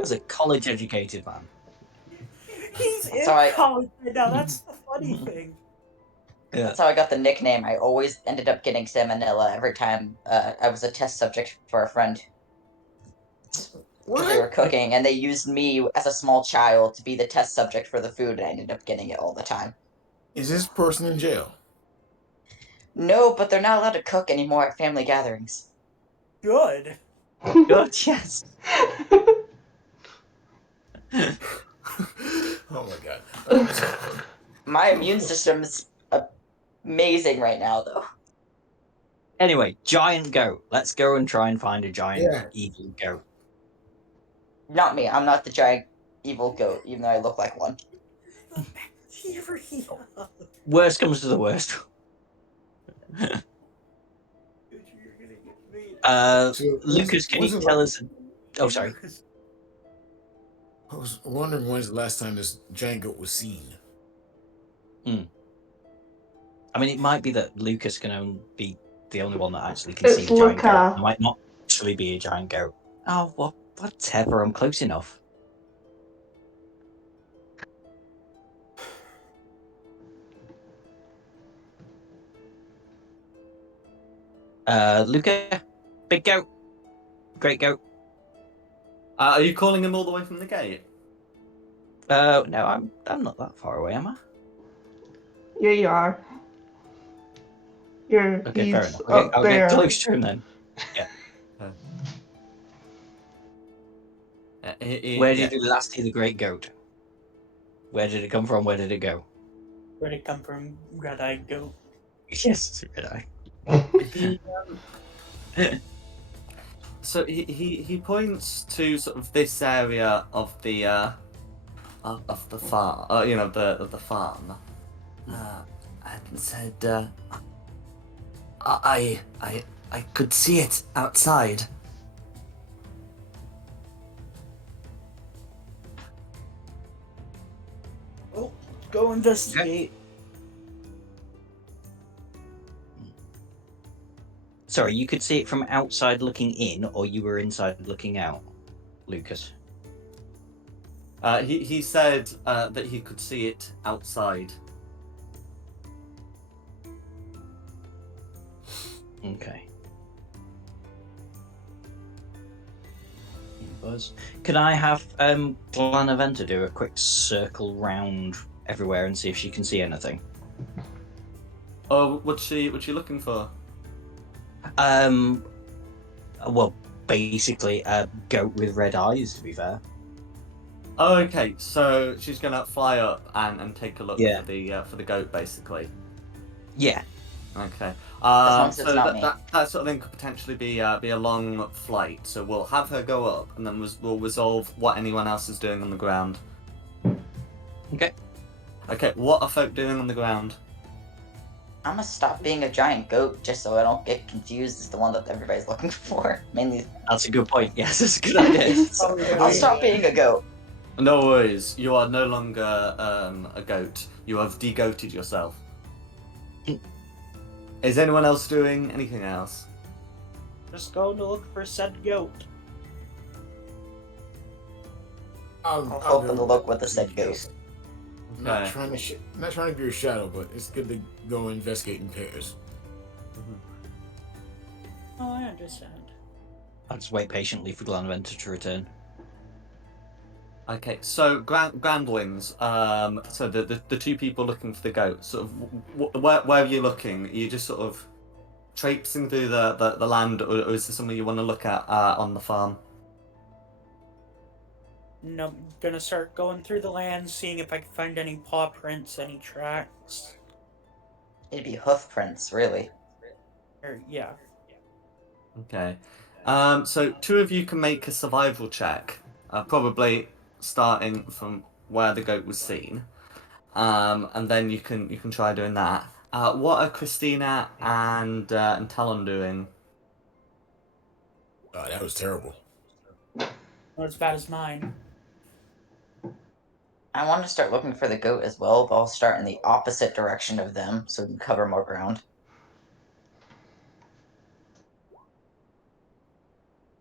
As a college-educated man. He's in That's alright. college right now, that's the funny thing. Yeah. That's how I got the nickname. I always ended up getting salmonella every time I was a test subject for a friend. They were cooking, and they used me as a small child to be the test subject for the food, and I ended up getting it all the time. Is this person in jail? No, but they're not allowed to cook anymore at family gatherings. Good. Good, yes. Oh my god. My immune system's amazing right now, though. Anyway, giant goat. Let's go and try and find a giant Yeah. evil goat. Not me. I'm not the giant evil goat, even though I look like one. Worst comes to the worst. So Lucas, can you tell us? Oh, sorry. I was wondering when's the last time this giant goat was seen. I mean, it might be that Lucas can only be the only one that actually can see It's the giant goat. Luca. It might not actually be a giant goat. Oh, well, whatever. I'm close enough. Luca, big goat, great goat. Are you calling him all the way from the gate? No, I'm not that far away, am I? Yeah, you are. Okay, fair He's enough. up I'll get there. close to him then. Where did you last see the great goat? Where did it come from? Where did it go? Where'd it come from? Red-eyed goat. Yes, red eye. He, so he points to sort of this area of the farm, of the farm, and said, I could see it outside. Oh, go investigate. Sorry, you could see it from outside looking in, or you were inside looking out, Lucas? He said that he could see it outside. Okay. Buzz. Can I have Glanaventa do a quick circle round everywhere and see if she can see anything? Oh, what's she looking for? Well, basically a goat with red eyes, to be fair. Oh, okay. So she's gonna fly up and take a look Yeah. for the goat, basically. Yeah. Okay. long as it's So not me. that sort of thing could potentially be a long flight. So we'll have her go up, and then we'll resolve what anyone else is doing on the ground. Okay. Okay. What are folk doing on the ground? I'm gonna stop being a giant goat just so I don't get confused as the one that everybody's looking for. Mainly, That's a good point. Yes, that's a good idea. so I'll stop being a goat. No worries. You are no longer a goat. You have de-goated yourself. Is anyone else doing anything else? Just going to look for said goat. I'll open the look with the said goat. Not Okay. trying to be your shadow, but it's good to go investigate in pairs. Oh, I understand. I'll just wait patiently for Glanaventa to return. Okay, so groundlings. So the two people looking for the goat. Sort of, where are you looking? Are you just sort of traipsing through the land, or is there something you want to look at on the farm? No, I'm gonna start going through the land, seeing if I can find any paw prints, any tracks. It'd be hoof prints, really. Or, yeah. Okay. So two of you can make a survival check, probably starting from where the goat was seen, and then you can try doing that. What are Christina and Talon doing? Oh, that was terrible. Not as bad as mine. I want to start looking for the goat as well, but I'll start in the opposite direction of them so we can cover more ground.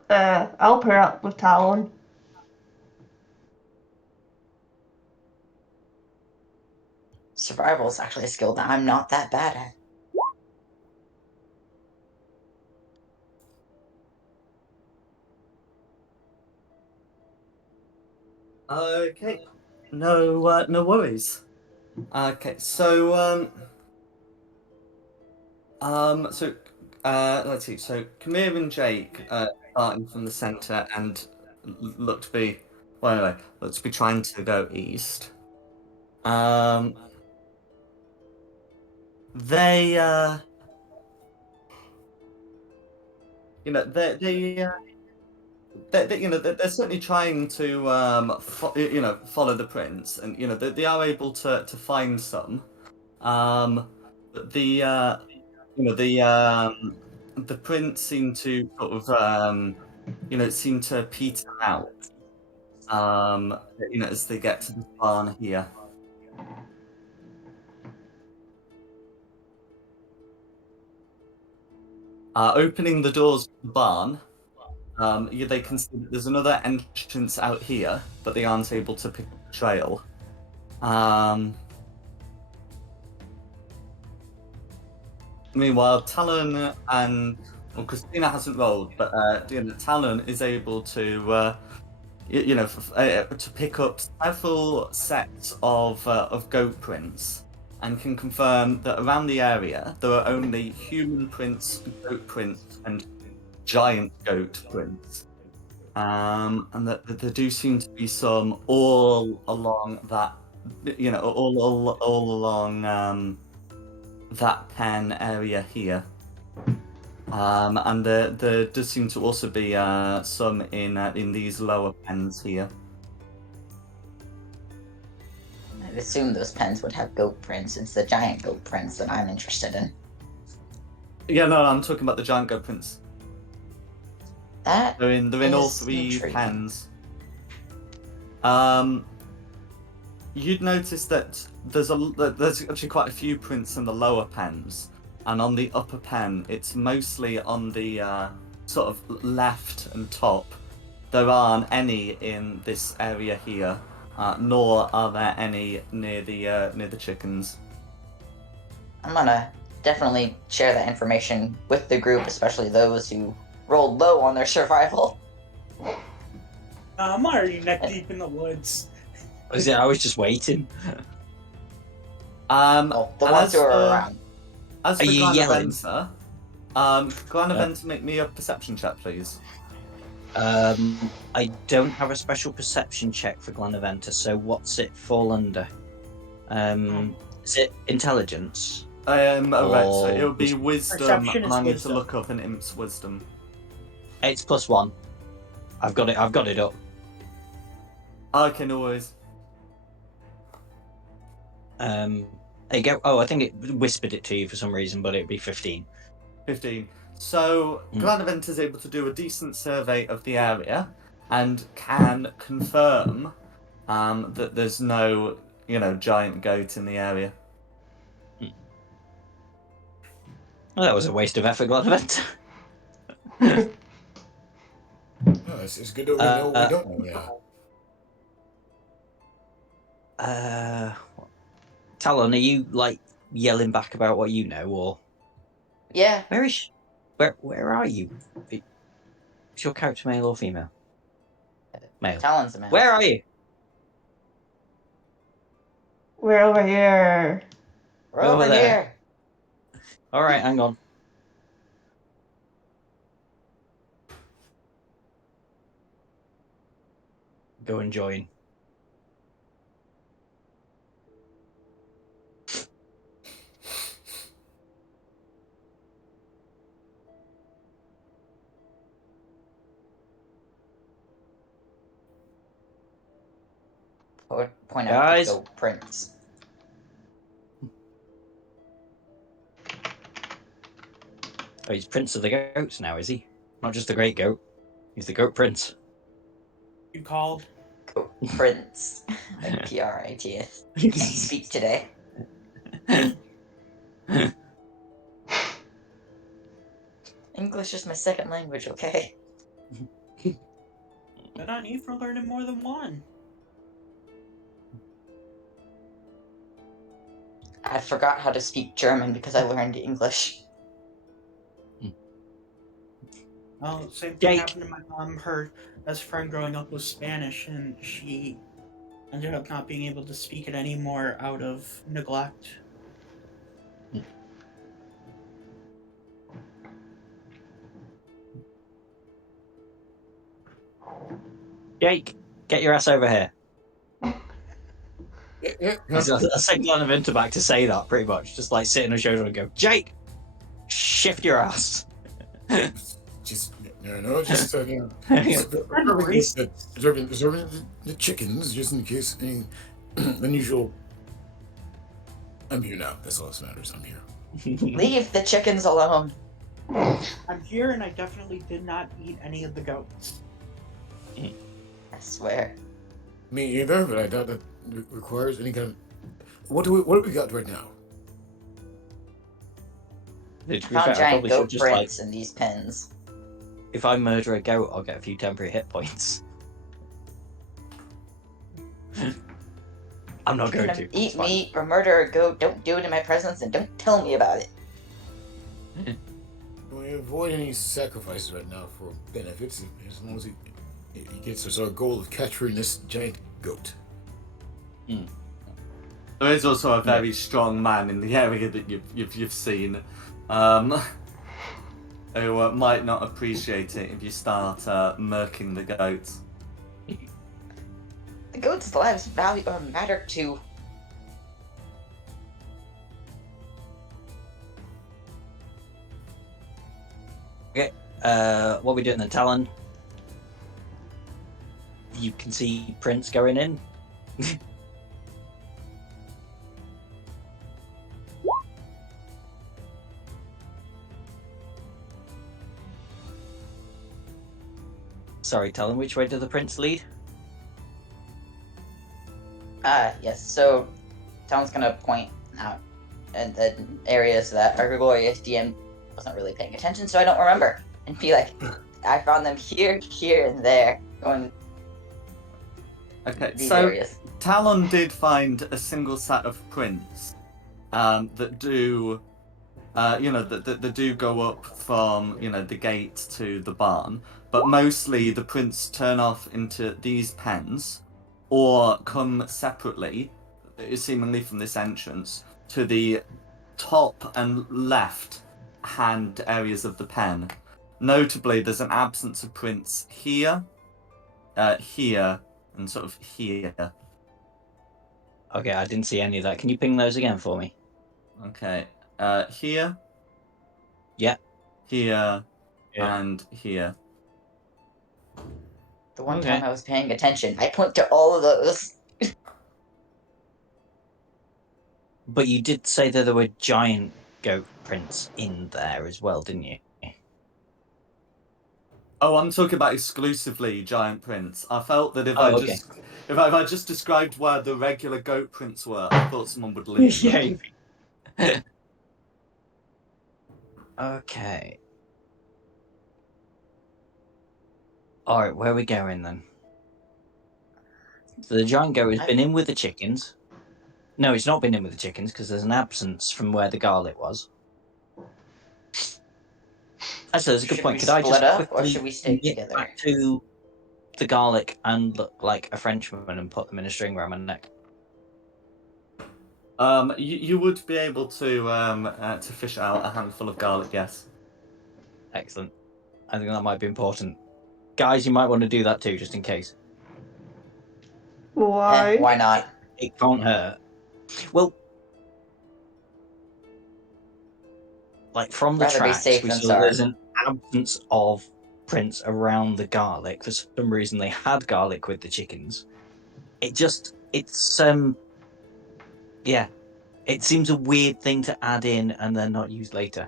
I'll pair up with Talon. Survival is actually a skill that I'm not that bad at. Okay, no worries. Okay, so let's see. So Kamir and Jake starting from the center and look to be look to be trying to go east. They you know, they're certainly trying to follow the prince, and they are able to find some. But the prince seem to sort of seem to peter out. As they get to the barn here. Opening the doors of the barn, they can see that there's another entrance out here, but they aren't able to pick up the trail. Meanwhile, Talon and Christina hasn't rolled, but Talon is able to to pick up several sets of goat prints, and can confirm that around the area there are only human prints, goat prints, and giant goat prints, and that there do seem to be some all along that, all along that pen area here. And there does seem to also be some in these lower pens here. I'd assume those pens would have goat prints. It's the giant goat prints that I'm interested in. Yeah, no, I'm talking about the giant goat prints. That They're in all is three intriguing. pens. You'd notice that there's actually quite a few prints in the lower pens. And on the upper pen, it's mostly on the sort of left and top. There aren't any in this area here, nor are there any near the chickens. I'm gonna definitely share that information with the group, especially those who rolled low on their survival. I'm already neck deep in the woods. I was just waiting. Oh, the ones who are around. As Are for you yelling? Glanaventa, Glanaventa, make me a perception check, please. I don't have a special perception check for Glanaventa, so what's it fall under? Is it intelligence? Right, so it'll be wisdom, Perception and is I need wisdom. to look up an imp's wisdom. It's +1. I've got it up. Okay, no worries. There you go. Oh, I think it whispered it to you for some reason, but it'd be 15. 15. So, Glanaventa is able to do a decent survey of the area and can confirm that there's no, giant goat in the area. Well, that was a waste of effort, Glanaventa. No, it's good that we know what we don't know now. Talon, are you like yelling back about what you know, or Yeah. where are you? Is your character male or female? Male. Talon's a man. Where are you? We're over here. We're Over over there. here. All right, hang on. Go and join. Point out Guys. the goat prints. Oh, he's Prince of the Goats now, is he? Not just the Great Goat. He's the Goat Prince. You called? Goat prints. Like PRITS. Can't speak today. English is my second language, okay? Good on you for learning more than one. I forgot how to speak German because I learned English. Well, same thing Jake. happened to my mom. Her best friend growing up was Spanish, and she ended up not being able to speak it anymore out of neglect. Jake, get your ass over here. Yeah. I sent Glanaventa back to say that, pretty much. Just like sit on her shoulder and go, Jake, shift your ass. Just No, just just observing the chickens, just in case any unusual. I'm here now. That's all that matters. I'm here. Leave the chickens alone. I'm here and I definitely did not eat any of the goats. I swear. Me either, but I doubt that requires any kind of. What do we got right now? To be I found fair, I giant probably should goat just like, prints in these pens. if I murder a goat, I'll get a few temporary hit points. I'm not You're going gonna to. It's eat fine. meat or murder a goat. Don't do it in my presence and don't tell me about it. We avoid any sacrifices right now for benefits, as long as he gets us our goal of capturing this giant goat. There is also a very strong man in the area that you've seen, who might not appreciate it if you start murking the goats. The goats' lives matter too. Okay. What are we doing then, Talon? You can see Prince going in. Sorry, Talon, which way did the Prince lead? Yes, so Tom's gonna point out in the areas that our glorious DM wasn't really paying attention, so I don't remember. And be like, I found them here, here, and there, going Okay, these so areas. Talon did find a single set of prints that do, that do go up from the gate to the barn, but mostly the prints turn off into these pens, or come separately, seemingly from this entrance, to the top and left hand areas of the pen. Notably, there's an absence of prints here, here, and sort of here. Okay, I didn't see any of that. Can you ping those again for me? Okay. Here. Yeah. Here. Yeah. And here. The one Okay. time I was paying attention, I point to all of those. But you did say that there were giant goat prints in there as well, didn't you? Oh, I'm talking about exclusively giant prints. I felt that if Oh, okay. if I just described where the regular goat prints were, I thought someone would listen. Yeah. Okay. All right, where are we going then? So the giant goat has been in with the chickens. No, it's not been in with the chickens because there's an absence from where the garlic was. Actually, there's a good Should point. we Could I just split up, or quickly should we stay get together? back to the garlic and look like a Frenchman and put them in a string around my neck? You would be able to fish out a handful of garlic, yes. Excellent. I think that might be important. Guys, you might want to do that too, just in case. Why? Why not? It can't hurt. Well, like from the Rather be tracks, safe we than saw there's sorry. an absence of prints around the garlic. For some reason, they had garlic with the chickens. Yeah, it seems a weird thing to add in and then not use later.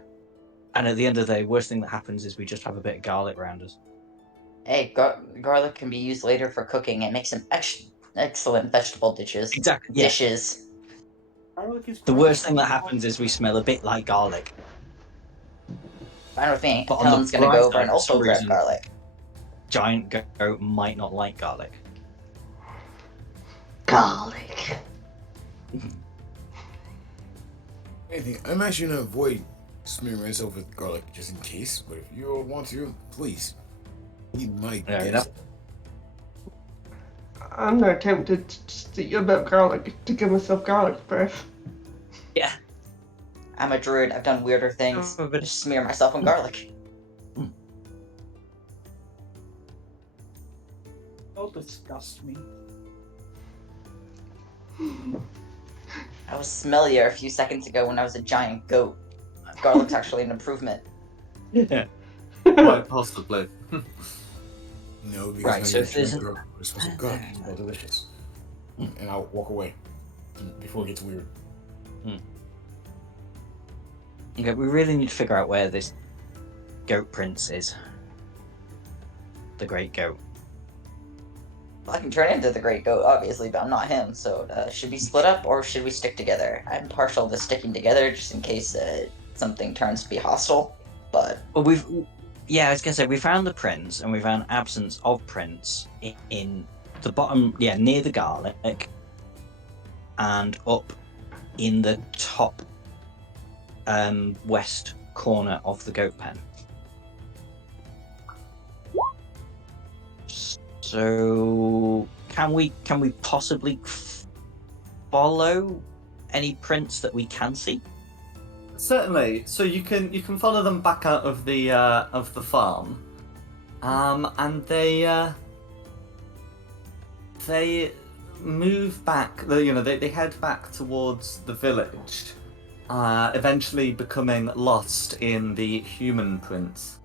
And at the end of the day, worst thing that happens is we just have a bit of garlic around us. Hey, garlic can be used later for cooking. It makes some excellent vegetable dishes. Exactly. Yeah. Garlic is The great. worst thing that happens is we smell a bit like garlic. Fine with me. But on the Talon's gonna bright go over side, and for some also grab reason, garlic. giant goat might not like garlic. Garlic. Anything. I'm actually gonna avoid smearing myself with garlic just in case. But if you all want to, please. Be my Fair guest. enough. I'm not tempted to just eat a bit of garlic to give myself garlic breath. Yeah. I'm a druid. I've done weirder things. Oh, but- Just smear myself in garlic. Don't disgust me. I was smellier a few seconds ago when I was a giant goat. Garlic's actually an improvement. Yeah. Quite possibly. No, because Right, now so you're if there's showing her a special god. It's all delicious. And I'll walk away before it gets weird. Okay, we really need to figure out where this goat prince is. The great goat. Well, I can turn into the Great Goat, obviously, but I'm not him. So should we split up or should we stick together? I'm partial to sticking together just in case something turns to be hostile. But Well, I was gonna say we found the prince and we found absence of prince in the bottom, near the garlic, and up in the top west corner of the goat pen. So can we possibly follow any prints that we can see? Certainly. So you can follow them back out of the farm, and they move back. They head back towards the village, eventually becoming lost in the human prints.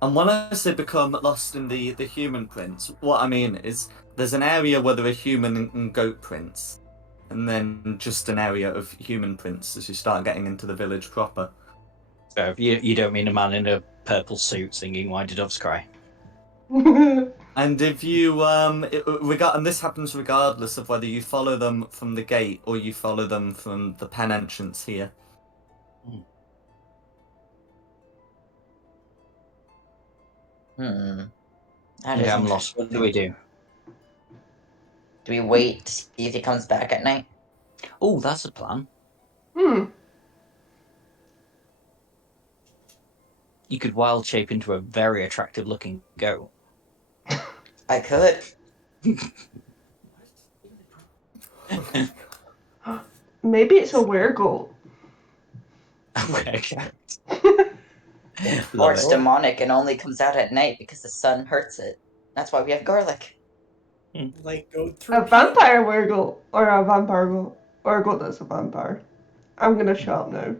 And when I say become lost in the human prints, what I mean is there's an area where there are human and goat prints, and then just an area of human prints as you start getting into the village proper. So you don't mean a man in a purple suit singing "Why Do Doves Cry"? And if you and this happens regardless of whether you follow them from the gate or you follow them from the pen entrance here. That Okay, is I'm lost. What do we do? Do we wait to see if he comes back at night? Oh, that's a plan. You could wild shape into a very attractive looking goat. I could. Maybe it's a weregoat. Okay. Or Love it's it. demonic and only comes out at night because the sun hurts it. That's why we have garlic. Like go through A vampire weregoat. Or a vampire goat. Or a goat that's a vampire. I'm gonna shut up now.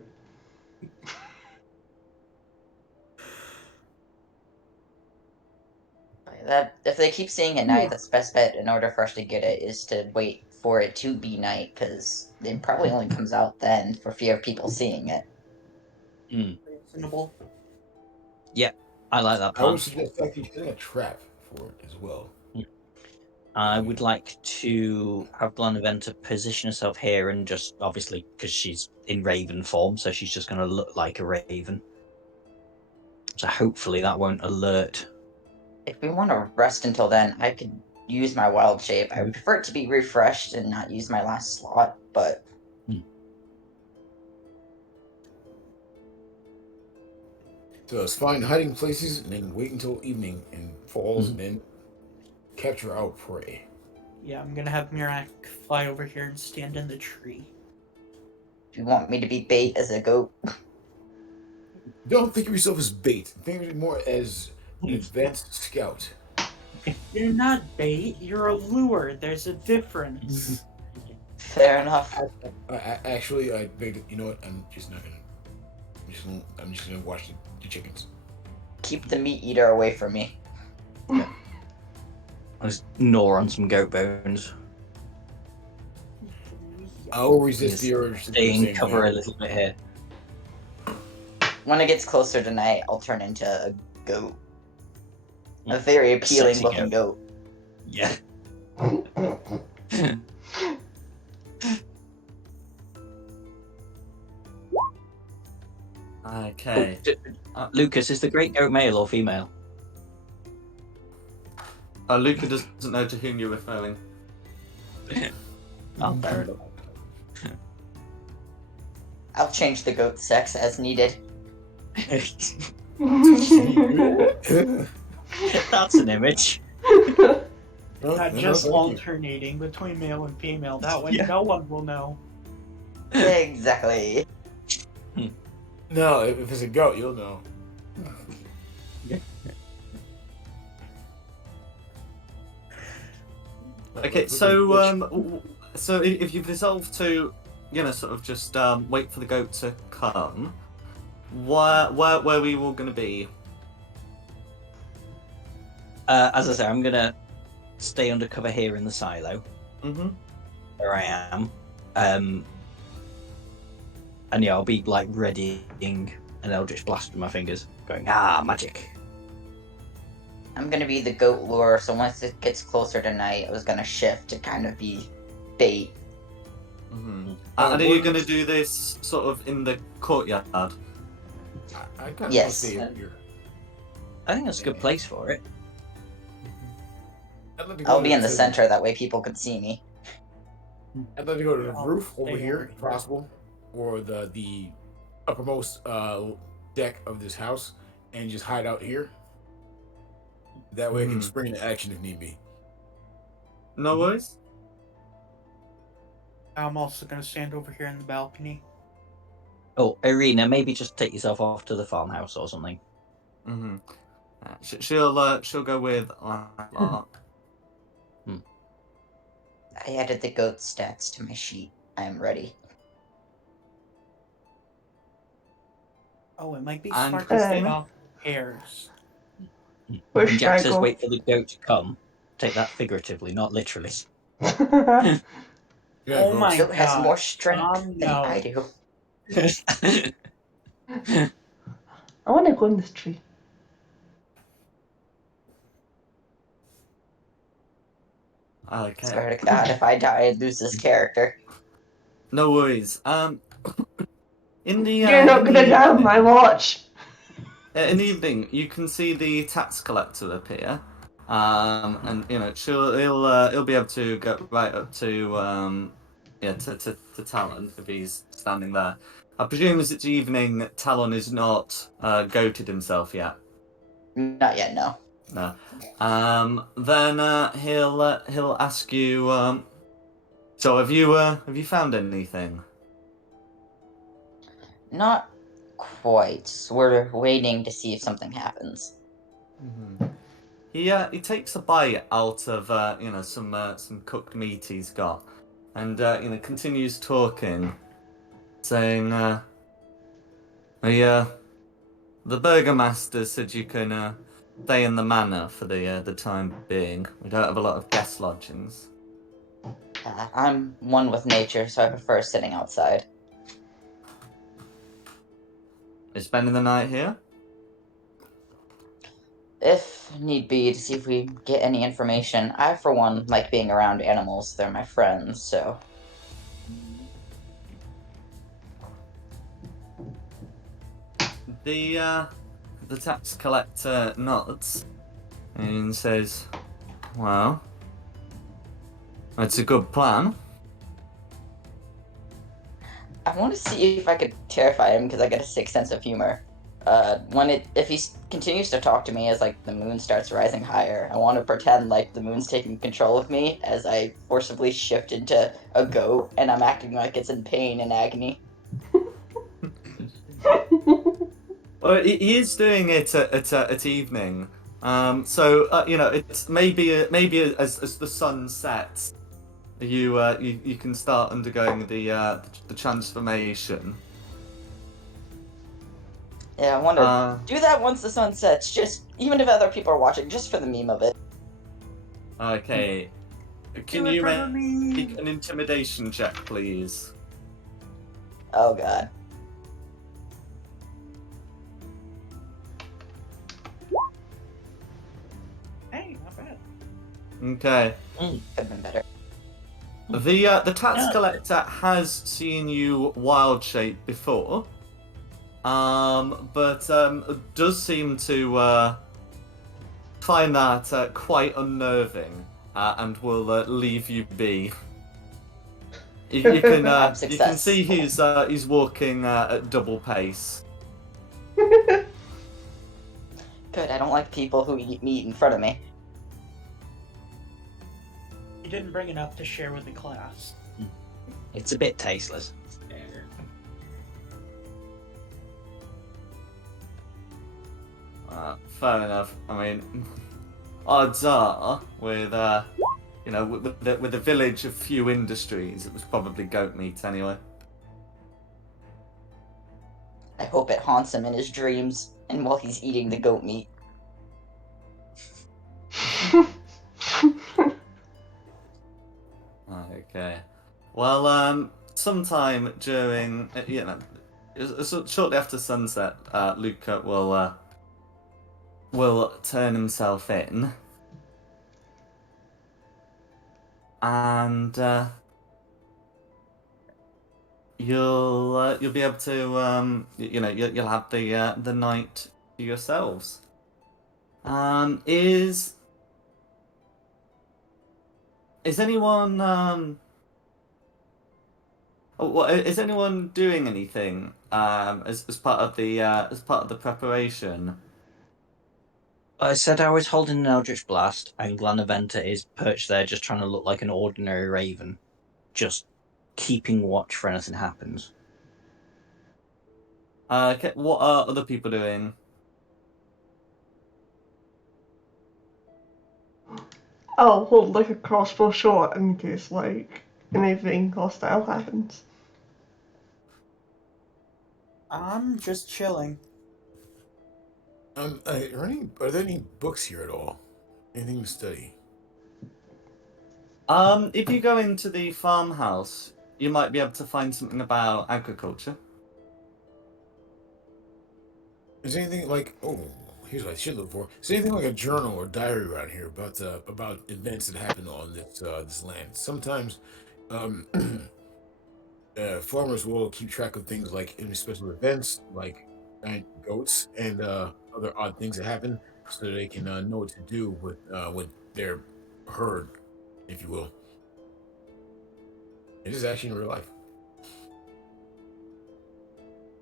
That if they keep seeing it night, that's best bet in order for us to get it is to wait for it to be night because it probably only comes out then for fear of people seeing it. Reasonable. Yeah, I like that I plan. would suggest actually setting a trap for it as well. I would like to have Glenaventa position herself here and just, obviously, because she's in raven form, so she's just going to look like a raven. So hopefully that won't alert. If we want to rest until then, I could use my wild shape. I would prefer it to be refreshed and not use my last slot, but So let's find hiding places and then wait until evening and falls and then capture our prey. Yeah, I'm gonna have Mirak fly over here and stand in the tree. do you want me to be bait as a goat? Don't think of yourself as bait. Think of it more as an advanced scout. You're not bait, you're a lure. There's a difference. Fair enough. Actually, I beg it. You know what? I'm just not gonna. I'm just gonna watch the chickens. Keep the meat eater away from me. I'll just gnaw on some goat bones. I'll resist the urge to do the Stay in same cover thing. a little bit here. When it gets closer to night, I'll turn into a goat. A very appealing sexy looking goat. Yeah. Okay. Lucas, is the great goat male or female? Luca doesn't know to whom you're referring. Oh, fair enough. I'll change the goat sex as needed. That's an image. Not just alternating between male and female. That way no one will know. Exactly. No, if it's a goat, you'll know. Okay, so if you've resolved to, sort of just wait for the goat to come, where we all going to be? as I say, I'm gonna stay undercover here in the silo Mm-hmm. where I am. And yeah, I'll be like readying, and I'll just blast with my fingers, going magic. I'm gonna be the goat lure, so once it gets closer to night, I was gonna shift to kind of be bait. Mm-hmm. Uh, And are you what- going to do this sort of in the courtyard? I kind of want to Yes. stay here. I think that's a good place for it. I'd like to I'll go be in the to center, that way people can see me. I'd like to go to the I'll roof stay over here, over if here. possible, or the uppermost deck of this house, and just hide out here. That way, I can Mhm. spring into action if need be. No worries. I'm also gonna stand over here in the balcony. Oh, Irina, maybe just take yourself off to the farmhouse or something. Mm-hmm. She'll go with Lock. I added the goat stats to my sheet. I am ready. Oh, it might be And smart to take Christina? off hairs. Where's When Jack Strahd says go? wait for the goat to come, take that figuratively, not literally. Yeah, Oh folks. my Goat has god. more strength than No. I do. I want to go in this tree. Okay. Swear to God, if I die, I'd lose this character. No worries. In the You're not gonna down my watch. in the evening, you can see the tax collector appear, and he'll be able to go right up to to Talon if he's standing there. I presume as it's evening, Talon is not goated himself yet. Not yet, no. No. Then he'll ask you. So have you found anything? Not quite. We're waiting to see if something happens. Mm-hmm. He takes a bite out of some cooked meat he's got, and continues talking, saying the burgomaster said you can stay in the manor for the time being. We don't have a lot of guest lodgings. I'm one with nature, so I prefer sitting outside. You're spending the night here? If need be, to see if we get any information. I, for one, like being around animals. They're my friends, so. The tax collector nods and says, "Well, that's a good plan." I want to see if I could terrify him because I got a sick sense of humor. If he continues to talk to me as like the moon starts rising higher, I want to pretend like the moon's taking control of me as I forcibly shift into a goat and I'm acting like it's in pain and agony. Well, he is doing it at evening, so it's maybe as the sun sets, you can start undergoing the transformation. Yeah, I want to do that once the sun sets, just even if other people are watching, just for the meme of it. Okay, can Do it you for the make meme. an intimidation check, please? Oh god. Hey, not bad. Okay. Could have been better. The tax Yeah. collector has seen you wild shape before, but does seem to find that quite unnerving, and will leave you be. You can Success. see he's walking at double pace. Good, I don't like people who eat meat in front of me. You didn't bring enough to share with the class. It's a bit tasteless. Fair enough. I mean, odds are with with a village of few industries, it was probably goat meat anyway. I hope it haunts him in his dreams and while he's eating the goat meat. Well, sometime during, shortly after sunset, Luca will turn himself in, and you'll be able to you'll have the night to yourselves. Is anyone is anyone doing anything as part of the preparation? I said I was holding an Eldritch Blast, and Glanaventa is perched there just trying to look like an ordinary raven, just keeping watch for anything happens. Okay, what are other people doing? I'll hold like a crossbow shot in case like anything hostile happens. I'm just chilling. Are there any books here at all? Anything to study? If you go into the farmhouse, you might be able to find something about agriculture. Is anything like here's what I should look for. Is anything like a journal or diary around here about events that happen on this land? Sometimes um, farmers will keep track of things like any special events, like giant goats and other odd things that happen, so they can know what to do with their herd, if you will. It is actually in real life.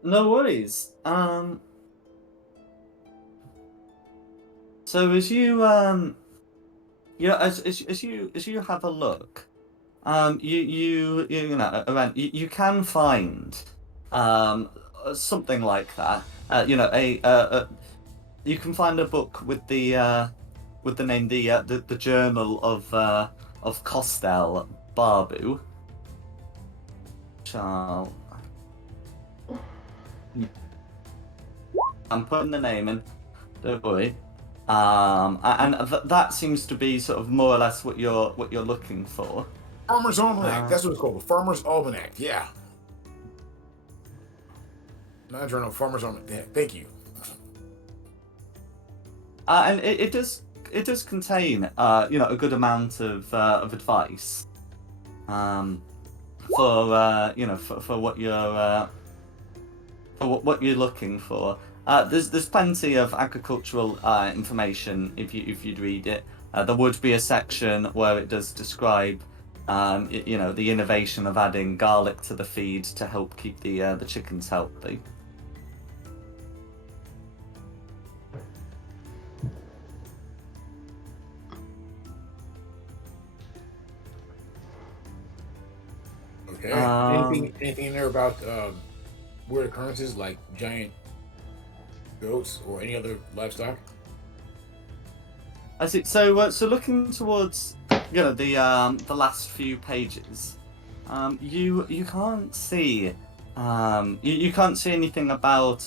No worries. So as you as you have a look, around, you can find something like that. You can find a book with the name the Journal of Costel Barbu. Shall I'm putting the name in. Don't worry. That seems to be sort of more or less what you're looking for. Farmer's Almanac. That's what it's called. Farmer's Almanac. Yeah. Not a journal. Farmer's Almanac. Yeah, thank you. And it does contain a good amount of advice for what you're what you're looking for. There's plenty of agricultural information if you'd read it. There would be a section where it does describe the innovation of adding garlic to the feed to help keep the chickens healthy. Okay. Anything in there about weird occurrences like giant goats or any other livestock? I see. So looking towards the last few pages, you can't see you can't see anything about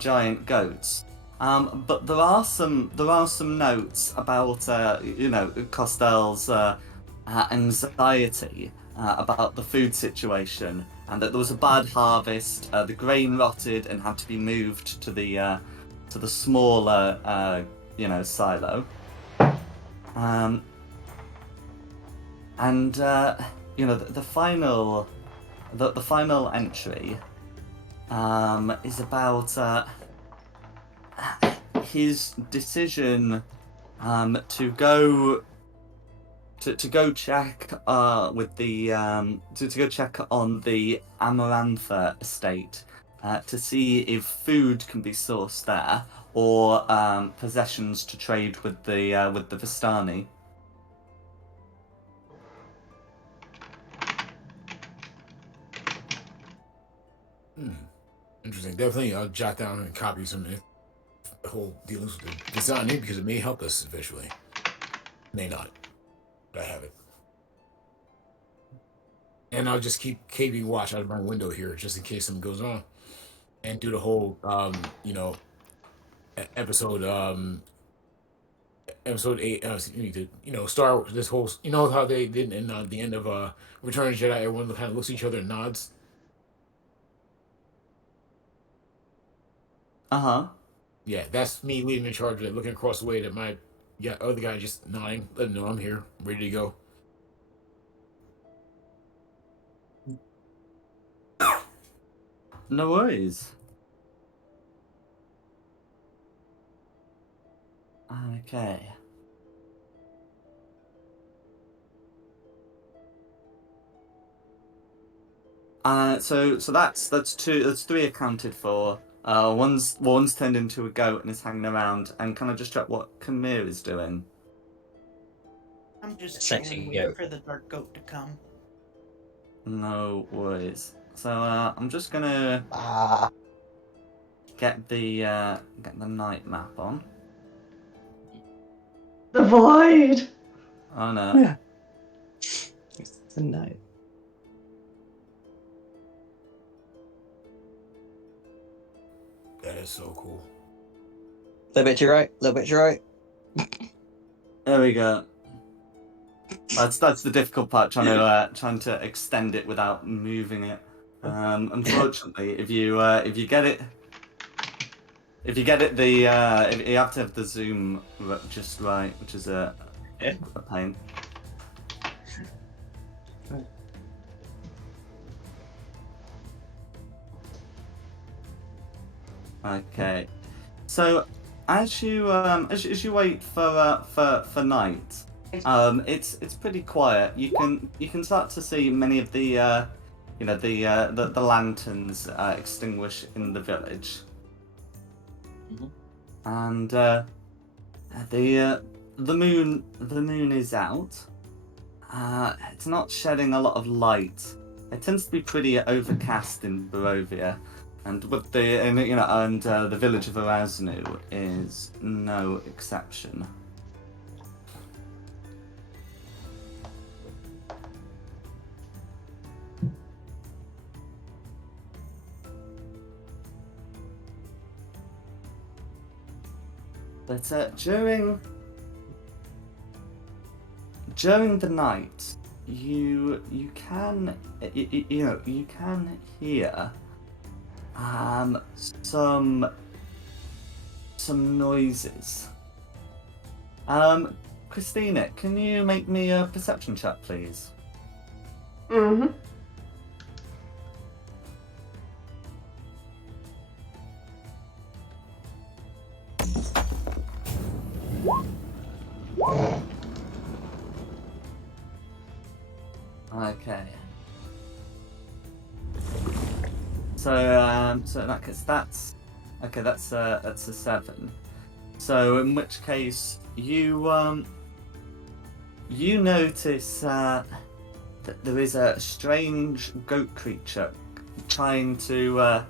giant goats. But there are some notes about Costel's anxiety about the food situation, and that there was a bad harvest. The grain rotted and had to be moved to the smaller silo. The final entry is about his decision to go check with the to go check on the Amarantha estate to see if food can be sourced there, or possessions to trade with the Vistani. Interesting. Definitely, I'll jot down and copy some of the whole dealings with the design because it may help us eventually. May not, but I have it. And I'll just keep keeping watch out of my window here just in case something goes on, and do the whole episode episode 8. You need to, start this whole. You know how they did in the end of Return of the Jedi. Everyone kind of looks at each other and nods. Uh-huh. Yeah, that's me leading the charge. Looking across the way at my other guy just nodding, letting them know I'm here, ready to go. No worries. Okay. So that's two, that's three accounted for. One's turned into a goat and is hanging around. And can I just check what Kamir is doing? I'm just Sexy chilling, waiting goat. for the dark goat to come. No worries. So I'm just gonna Ah, get the night map on. The void. Oh no. Yeah. It's a night. That is so cool. Little bit to your right, little bit to your right. There we go. That's the difficult part, trying to extend it without moving it. Unfortunately, if you get it, if you have to have the zoom just right, which is a pain. Okay, so as you wait for night, it's pretty quiet. You can start to see many of the the lanterns extinguish in the village, and the moon is out. It's not shedding a lot of light. It tends to be pretty overcast in Barovia, and with the village of Erasnu is no exception. But during the night, you can hear some noises. Christina, can you make me a perception check, please? Mm-hmm. Okay. So in that case, that's okay. That's a 7. So in which case, you notice that there is a strange goat creature trying to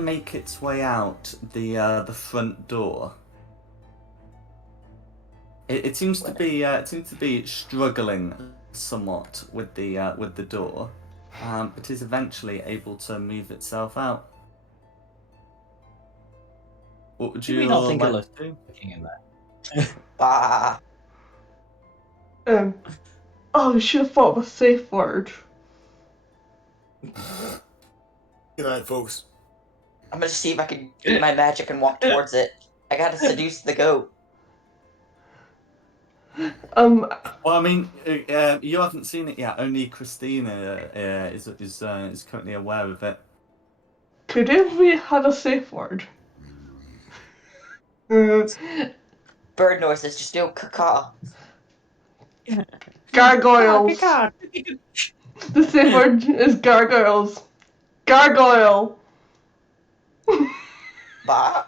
make its way out the front door. It seems to be struggling somewhat with the door, but is eventually able to move itself out. What would Do we you not think like a lot to do? in there? bah. Oh, we should have thought of a safe word. Good night, folks. I'm gonna see if I can do my magic and walk towards it. I gotta seduce the goat. Um, Well, I mean, you haven't seen it yet. Only Christina is currently aware of it. could we had a safe word? Bird noises, just do caw. Gargoyles. God. The safe word is gargoyles. Gargoyle. Bah.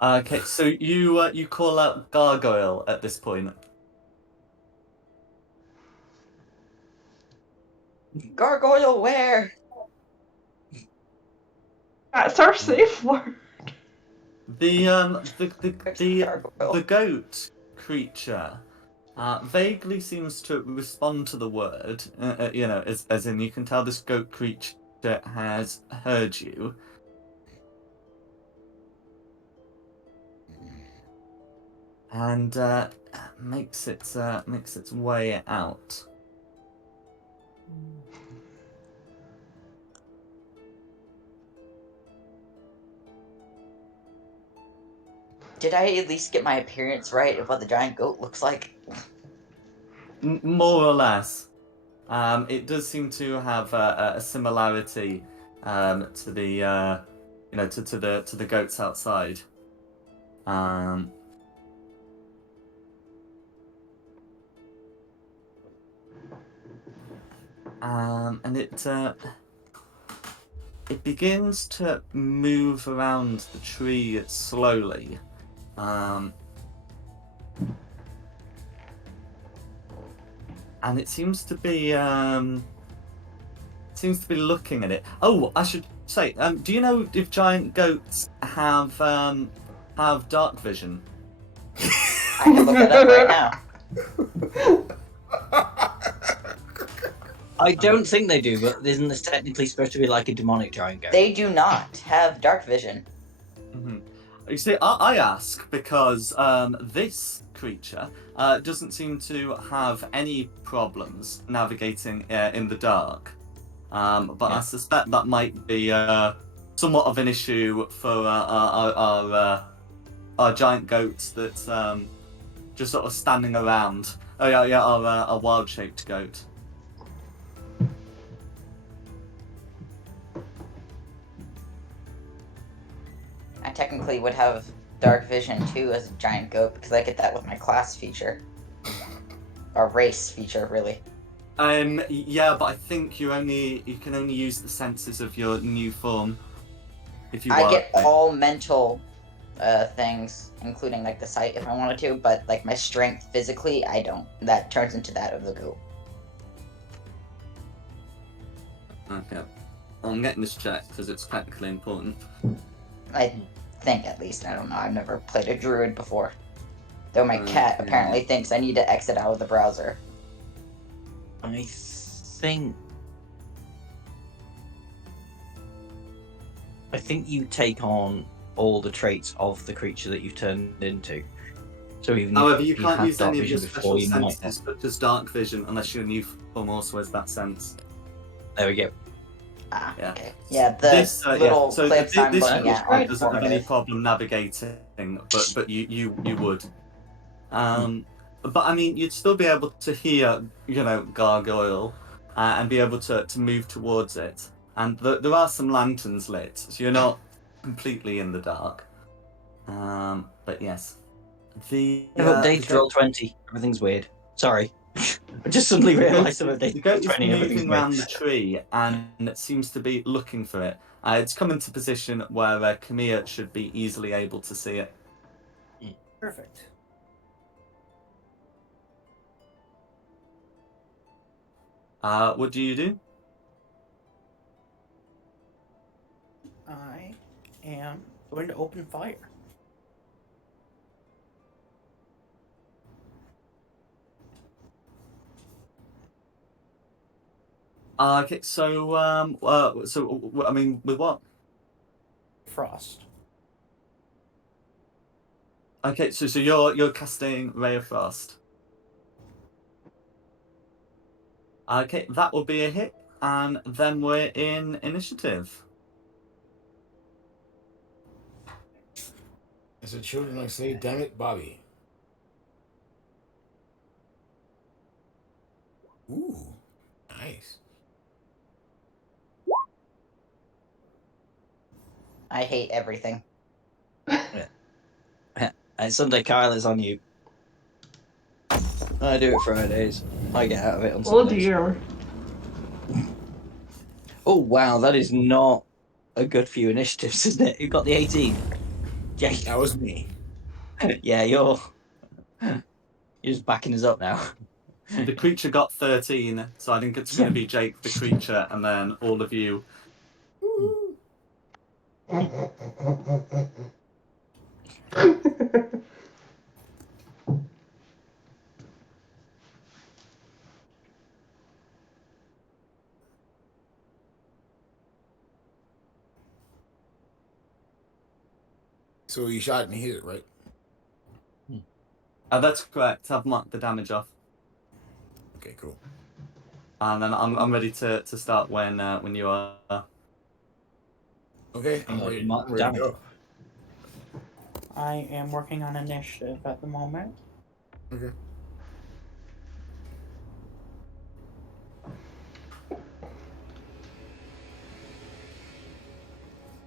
Okay, so you call out gargoyle at this point. Gargoyle where? That's our safe word. The Where's the gargoyle? goat creature vaguely seems to respond to the word. As in you can tell this goat creature has heard you. And makes its way out. Did I at least get my appearance right of what the giant goat looks like? More or less. It does seem to have a similarity to the to the goats outside. And it begins to move around the tree slowly. And it seems to be looking at it. Oh, I should say, do you know if giant goats have dark vision? I can look that up right now. I don't think they do, but isn't this technically supposed to be like a demonic giant goat? They do not have dark vision. Mm-hmm. You see, I ask because this creature doesn't seem to have any problems navigating in the dark. But I suspect that might be somewhat of an issue for our giant goats that just sort of standing around. Oh yeah, our wild-shaped goat. I technically would have dark vision too as a giant goat because I get that with my class feature. Or race feature, really. Yeah, but I think you can only use the senses of your new form. If you I get all mental things, including like the sight if I wanted to, but like my strength physically, I don't. That turns into that of the goat. Okay. I'm getting this checked because it's technically important. I think at least. I don't know. I've never played a druid before. Though my cat apparently thinks I need to exit out of the browser. I think you take on all the traits of the creature that you've turned into. So even however, if you can't had use dark any of your vision special before, you might senses, such as dark vision, unless your new form also has that sense. There we go. Ah, Yeah. okay. Yeah, the This little so clips I'm this looking creature at are doesn't have any informative. problem navigating, but you would. But I mean, you'd still be able to hear, gargoyle, and be able to move towards it. And there are some lanterns lit, so you're not completely in the dark. But yes, I've updated Roll20. Everything's weird. Sorry. I just suddenly realised I've updated the goat is Roll20 and everything's moving weird. around the tree, and it seems to be looking for it. It's come into position where Camilla should be easily able to see it. Perfect. What do you do? I am going to open fire. Okay, so I mean, with what? Frost. Okay, so you're casting Ray of Frost. Okay, that will be a hit, and then we're in initiative. As the children like say, damn it, Bobby. Ooh, nice. I hate everything. And Sunday Kyle is on you. I do it Fridays. I get out of it on Oh Sundays. dear. Oh wow, that is not a good few initiatives, isn't it? You got the 18. Yeah, That was me. yeah, you're just backing us up now. The creature got 13, so I think it's going to be Jake the creature, and then all of you. So he shot and hit it, right? That's correct. I've marked the damage off, Okay, cool. and then I'm ready to start when you are. Okay, I'm Yeah, ready. mark I'm ready to damage. go. I am working on initiative at the moment. Okay.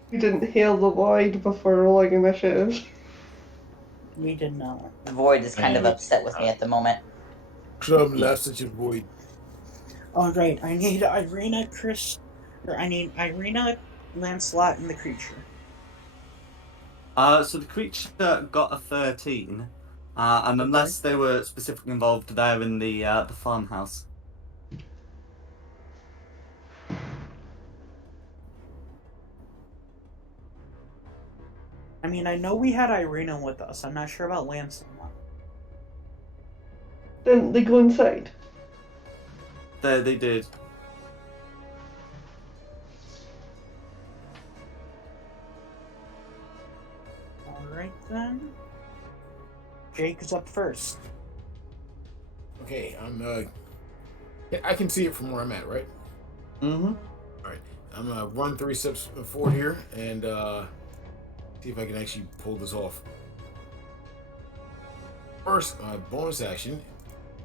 We didn't hail the void before rolling initiative. We did not. The void is kind of Yeah. upset with me at the moment. Some left such a void. All right, I need Irina, I need Irina, Lancelot, and the creature. So the creature got a 13, and Okay. unless they were specifically involved, they're in the farmhouse. I mean, I know we had Irina with us. I'm not sure about Lancelot. Then they go inside. They did. All right then. Jake is up first. Okay, I can see it from where I'm at, right? Mm-hmm. All right. I'm gonna run 3 steps forward here and see if I can actually pull this off. First, my bonus action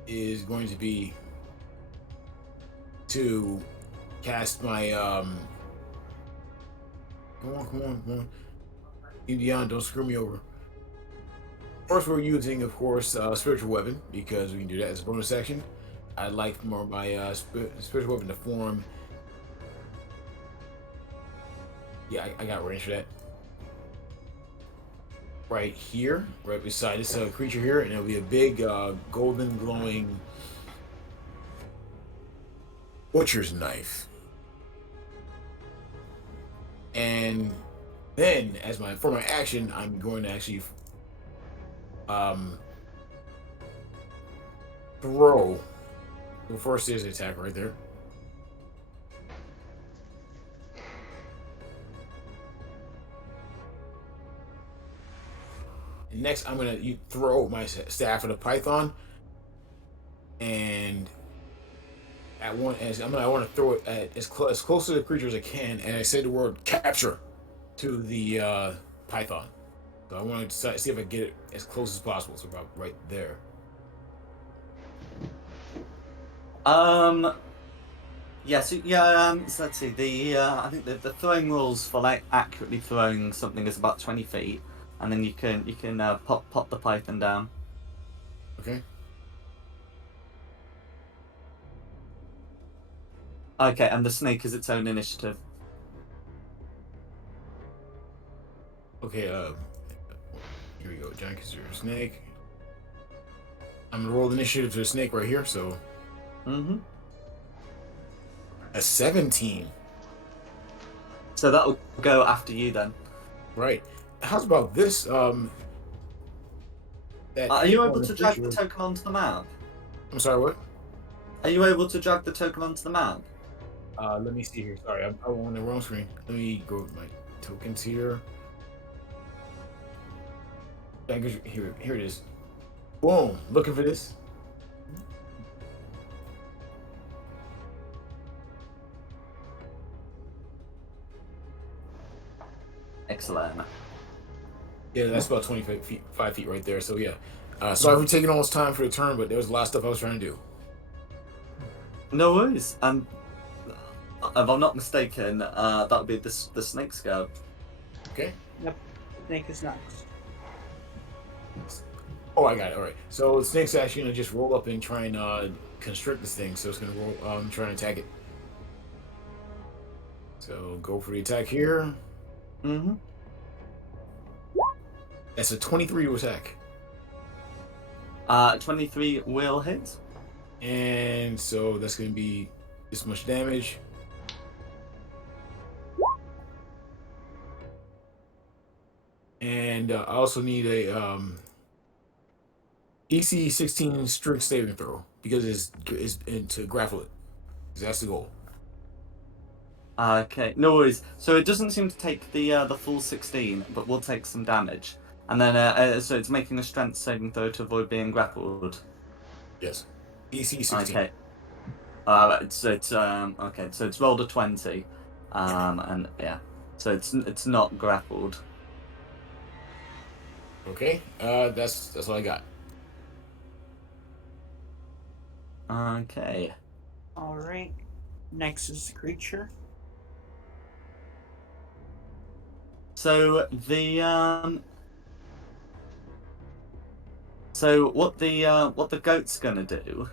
is going to be to cast my Come on, come on, come on. Indiana, don't screw me over. First, we're using, of course, spiritual weapon because we can do that as a bonus action. I'd like more of my spiritual weapon to form. Yeah, I got range for that. Right here, right beside this creature here, and it'll be a big golden glowing butcher's knife. And then, for my action, I'm going to actually throw. The first is attack right there. And next, I'm gonna throw my staff at a python, and at one as I want to throw it at as close to the creature as I can, and I say the word capture to the python. So I want to see if I get it as close as possible. So about right there. Yes, so let's see. I think the throwing rules for like accurately throwing something is about 20 feet, and then you can pop the python down. Okay. Okay, and the snake is its own initiative. Okay. Here we go. Giant consider snake. I'm gonna roll the initiative to the snake right here. So Mm-hmm. a 17. So that'll go after you then. Right. How's about this? That Are you hit on able the to drag creature- the token onto the map? I'm sorry. What? Are you able to drag the token onto the map? Let me see here. Sorry, I'm on the wrong screen. Let me go with my tokens here. Here it is. Boom. Looking for this. Excellent. Yeah, that's about 5 feet right there. So yeah. Sorry for taking all this time for the turn, but there was a lot of stuff I was trying to do. No worries. If I'm not mistaken, that would be the snake's go. Okay. Yep. Snake is next. Oh, I got it. All right. So the snake's actually gonna just roll up and try and constrict this thing. So it's gonna roll. Try and attack it. So go for the attack here. Mm-hmm. That's a 23 to attack. 23 will hit. And so that's gonna be this much damage. And I also need a EC 16 strength saving throw because it's to grapple it. 'Cause that's the goal. Okay, no worries. So it doesn't seem to take the full 16, but will take some damage. And then so it's making a strength saving throw to avoid being grappled. Yes. DC 16. Okay. It's okay. So it's rolled a 20, and yeah. So it's not grappled. Okay. That's all I got. Okay. All right. Next is the creature. So what the goat's gonna do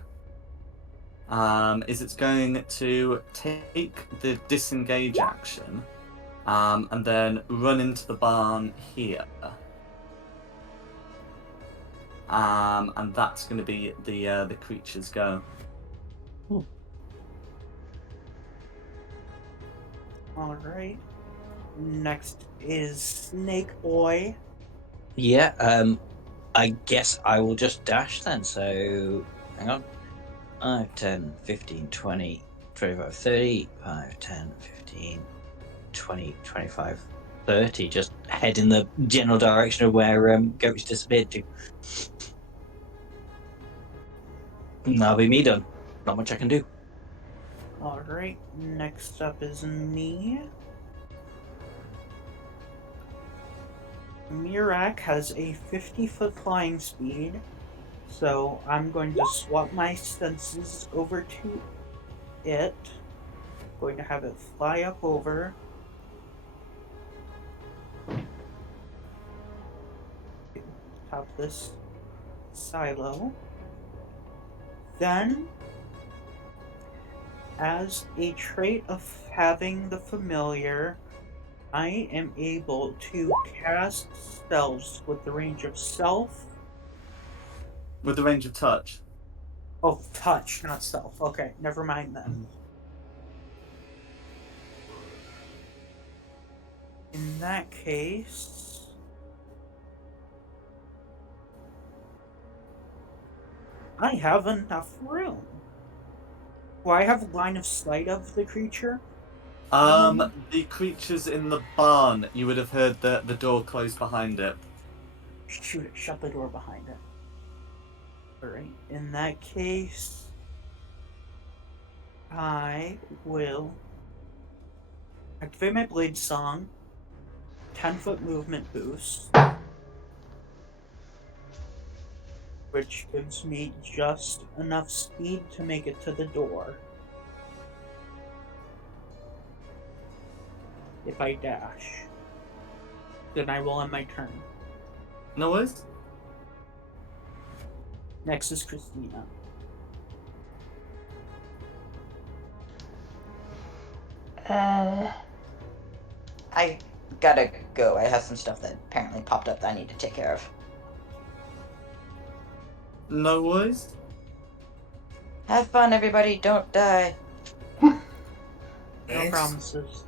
is it's going to take the disengage action and then run into the barn here. And that's going to be the creature's go. All right. Next is Snake Boy. Yeah, I guess I will just dash then. So, hang on. 5, 10, 15, 20, 25, 30. 5, 10, 15, 20, 25, 30. Just head in the general direction of where Goat's disappeared to. And that'll be me done. Not much I can do. All right. Next up is me. Mirak has a 50-foot flying speed, so I'm going to swap my senses over to it. Going to have it fly up over. Top this silo. Then, as a trait of having the familiar, I am able to cast spells with the range of self. With the range of touch. Oh, touch, not self. Okay, never mind then. In that case, I have enough room. Do I have line of sight of the creature? The creature's in the barn. You would have heard the door close behind it. Shoot it, shut the door behind it. Alright, in that case, I will activate my blade song, 10-foot movement boost, which gives me just enough speed to make it to the door. If I dash, then I will end my turn. No worries. Next is Christina. I gotta go. I have some stuff that apparently popped up that I need to take care of. No worries. Have fun, everybody. Don't die. No Thanks. promises.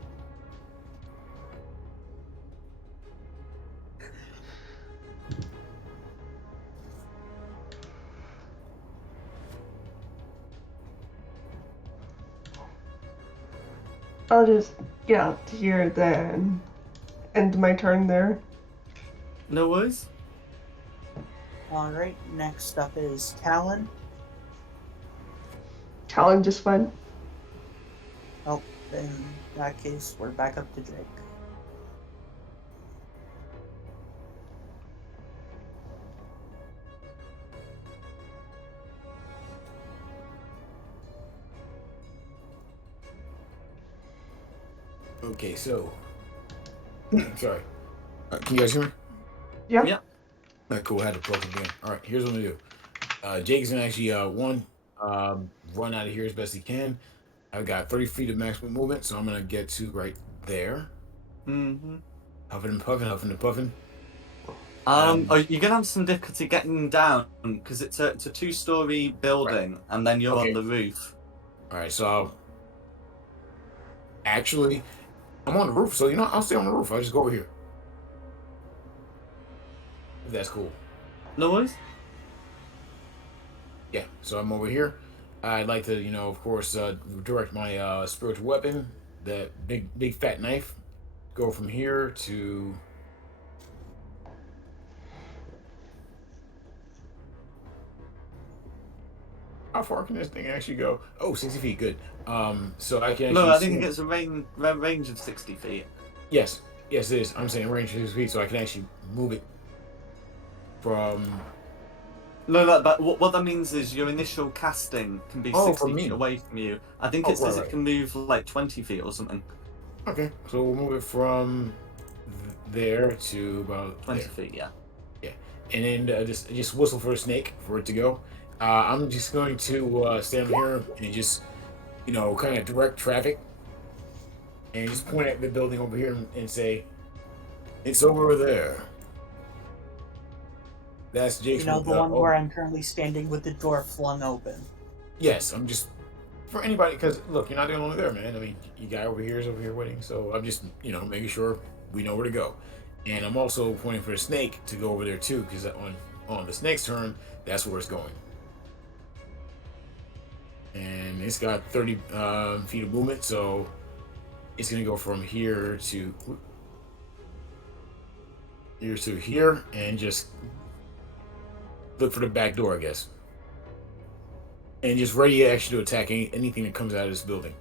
I'll just get out here then. End my turn there. No worries. Alright, next up is Talon. Talon just went. Oh, in that case, we're back up to Jake. Okay, so. Sorry. Can you guys hear me? Yeah. Yeah. Cool. I had to plug it in. All right. Here's what I'm gonna do. Jake is gonna actually run out of here as best he can. I've got 30 feet of maximum movement, so I'm gonna get to right there. Mm-hmm. Huffing and puffing, huffing and puffing. You're gonna have some difficulty getting down because it's a 2-story building, and then you're Okay. on the roof. All right. So actually, I'm on the roof, so I'll stay on the roof. I'll just go over here. If that's cool. No worries. Yeah. So I'm over here. I'd like to, of course, direct my spiritual weapon that big fat knife. Go from here to. How far can this thing actually go? Oh, 60 feet. Good. So I can No, actually I think it swing. gets a range of 60 feet. Yes, yes, it is. I'm saying range 60 feet, so I can actually move it from. No, but what that means is your initial casting can be Oh, 60 from feet me. away from you. I think Oh, it says right, it right. can move like 20 feet or something. Okay, so we'll move it from there to about 20 there. feet, yeah. Yeah, and then just whistle for a snake for it to go. I'm just going to stand here and just kind of direct traffic and just point at the building over here and say, "It's over there." That's You Jake's. know, the one where I'm currently standing with the door flung open. Yes, I'm just for anybody because look, you're not the only one there, man. I mean, you guy over here is over here waiting, so I'm just making sure we know where to go, and I'm also pointing for the snake to go over there too because on the snake's turn, that's where it's going, and it's got 30 feet of movement, so it's gonna go from here to here and just look for the back door, I guess, and just ready actually to attack anything that comes out of this building.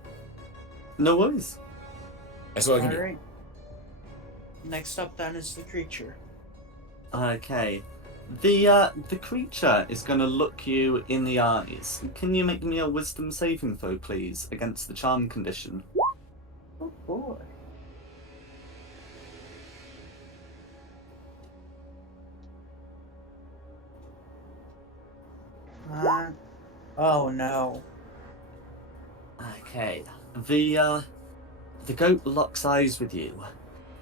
No worries. That's all I can do. Alright. Next up then is the creature. Okay. The creature is going to look you in the eyes. Can you make me a wisdom saving throw, please, against the charm condition? Oh boy. Oh no. Okay. The goat locks eyes with you,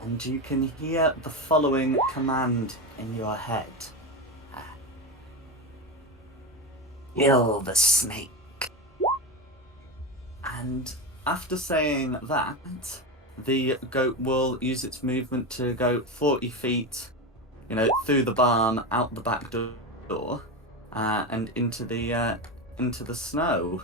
and you can hear the following command in your head. Kill the snake. And after saying that, the goat will use its movement to go 40 feet, through the barn, out the back door, and into the snow.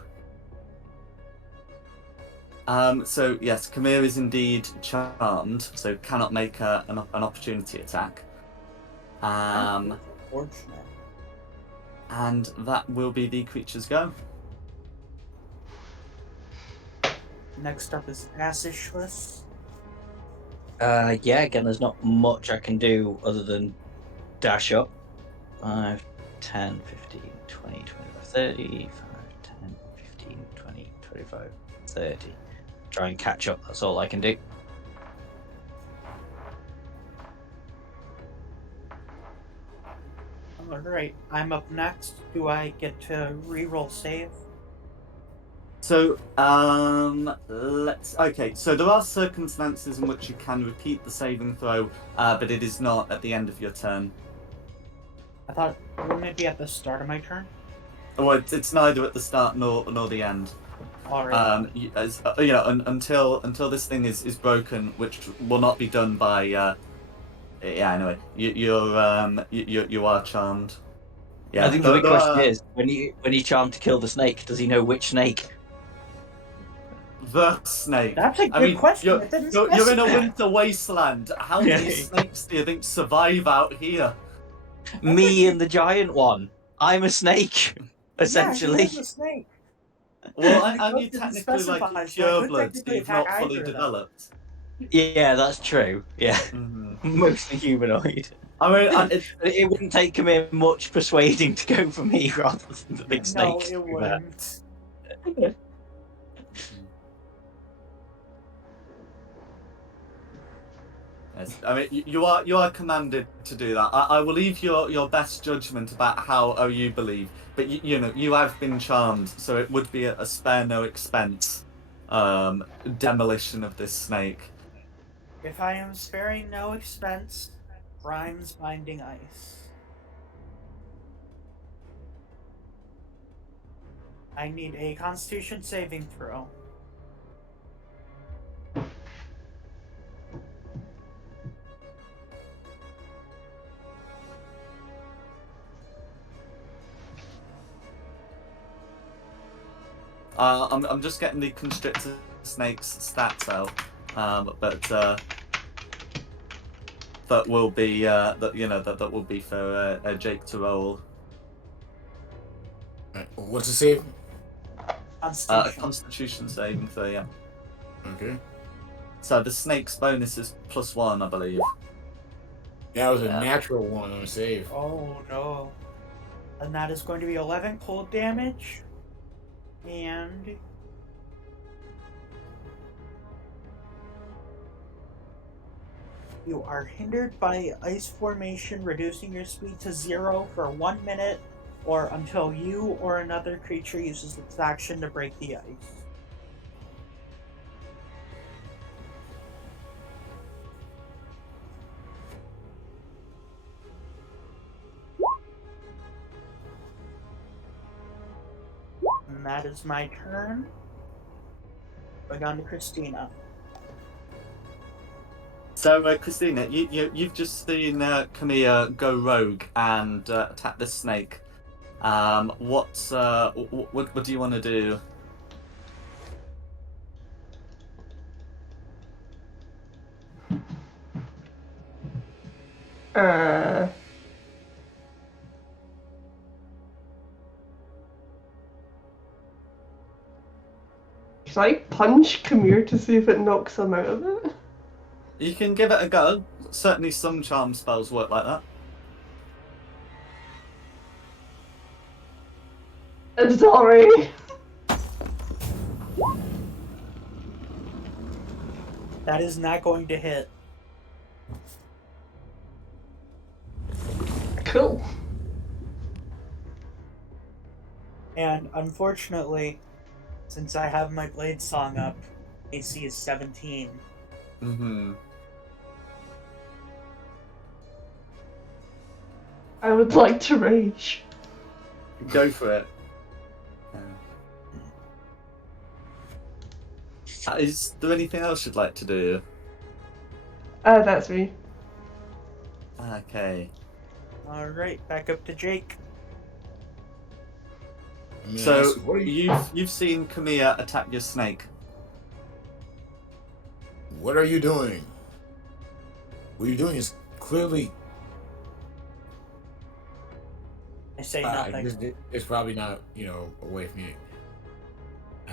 So yes, Kamir is indeed charmed, so cannot make an opportunity attack. That's unfortunate. And that will be the creature's go. Next up is Asishless. Yeah, again, there's not much I can do other than dash up. 5, 10, 15, 20, 25, 30. 5, 10, 15, 20, 25, 30. Try and catch up. That's all I can do. Alright, I'm up next. Do I get to reroll save? So, okay, so there are circumstances in which you can repeat the saving throw, but it is not at the end of your turn. I thought, wouldn't it be at the start of my turn? Well, it's neither at the start nor the end. Alright. Until this thing is broken, which will not be done by. Yeah. Anyway, you are charmed. Yeah. I think the big question is when you charm to kill the snake, does he know which snake? The snake. That's a good question. It didn't You're in a specify. winter wasteland. How many snakes do you think survive out here? Me and the giant one. I'm a snake, essentially. Yeah, he is a snake. Well, The aren't you book didn't technically like specify, so I could pureblood, technically Steve, not attack fully either of them. developed? Yeah, that's true. Yeah, Mm-hmm. mostly humanoid. I mean, It wouldn't take him in much persuading to go for me rather than the big snake. No, it wouldn't. Yes. I mean, you are commanded to do that. I will leave your best judgment about how you believe, but you have been charmed, so it would be a spare no expense demolition of this snake. If I am sparing no expense, Grimes binding ice. I need a Constitution saving throw. I'm just getting the constrictor snake's stats out, but that will be that will be for Jake to roll. Alright, what's the save? A Constitution. Constitution saving throw, yeah. Okay. So the snake's bonus is +1, I believe. That was a Yeah. natural one on a save. Oh no. And that is going to be 11 cold damage. And you are hindered by ice formation, reducing your speed to 0 for 1 minute, or until you or another creature uses its action to break the ice. And that is my turn. Going on to Christina. So, Christina, you've just seen Camilla go rogue and attack this snake. What do you want to do? Should I punch Kamir to see if it knocks him out of it? You can give it a go. Certainly, some charm spells work like that. I'm sorry. That is not going to hit. Cool. And unfortunately, since I have my blade song up, AC is 17. Mm-hmm. I would like to rage. Go for it. Is there anything else you'd like to do? That's me. Okay. Alright, back up to Jake. I mean, So what are you? you've seen Camilla attack your snake. What are you doing? What you're doing is clearly. I say nothing. It's probably not, away from you. I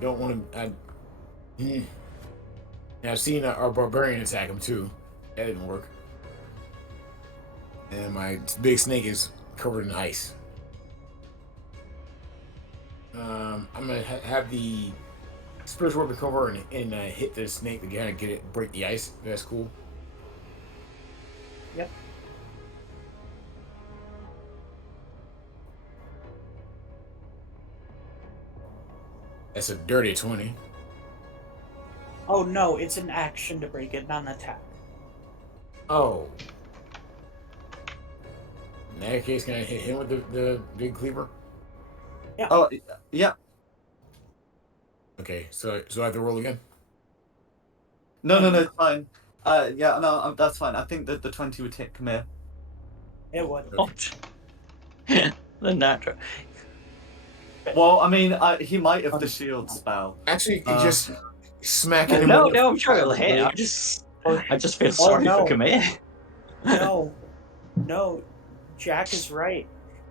don't want to. I've seen our barbarian attack him too. That didn't work. And my big snake is covered in ice. I'm gonna have the spiritual weapon cover and hit the snake to kind of break the ice. That's cool. Yep. That's a dirty 20. Oh no, it's an action to break it, not an attack. Oh. In that case, can I hit him with the big cleaver? Yeah. Oh, yeah. Okay, so I have to roll again? No, it's fine. Yeah, no, that's fine. I think that the 20 would hit Camille. It would. What? The natural. Well, I mean, he might have the shield spell. Actually, you can just smack him. No, I'm sure it'll hit. I just feel sorry no. for Camille. No, Jack is right.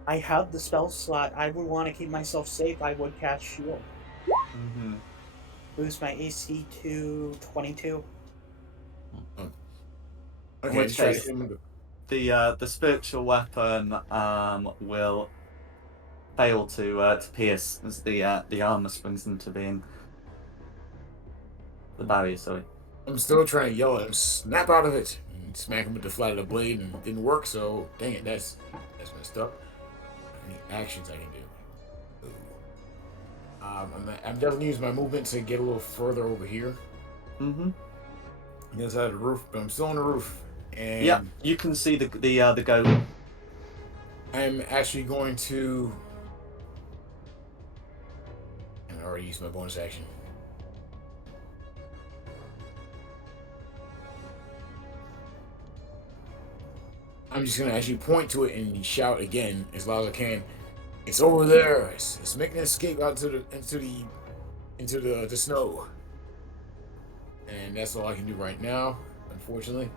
I have the spell slot. I would want to keep myself safe. I would cast shield. Mm-hmm. Boost my AC to 22. Okay, Which try case, to hit him with the spiritual weapon will fail to pierce as the armor springs into being. The barrier, sorry. I'm still trying to yell at him, snap out of it, and smack him with the flat of the blade, and it didn't work. So dang it, that's messed up. Any actions I can do? Ooh. I'm definitely using my movement to get a little further over here, Mm-hmm. inside of the roof, but I'm still on the roof. And Yeah, you can see the goat. I'm actually going to. And I already used my bonus action. I'm just gonna actually point to it and shout again as loud as I can. It's over there. It's making an escape out into the snow. And that's all I can do right now, unfortunately.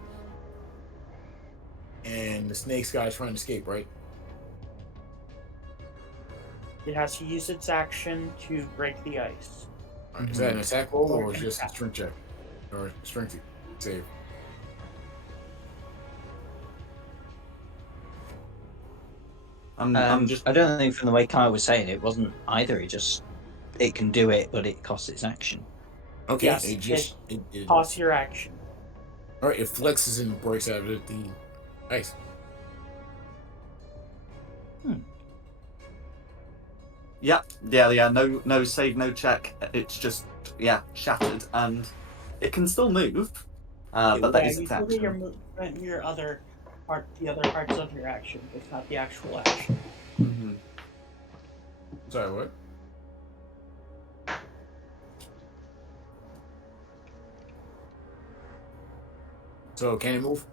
And the snakes guy's trying to escape, right? It has to use its action to break the ice. All right, is that an Mhm. attack roll Or or an just a attack. strength check? Or strength save? I'm just. I don't think from the way Kyle was saying it wasn't either. It can do it, but it costs its action. Okay, Yes, it just it Toss your action. all right. It flexes and breaks out of the ice. Yeah. No save, no check. It's just shattered, and it can still move. But that Yeah, is you its still get action. your other part, the other parts of your action, but not the actual action. Mm-hmm. Sorry, what? So can it move?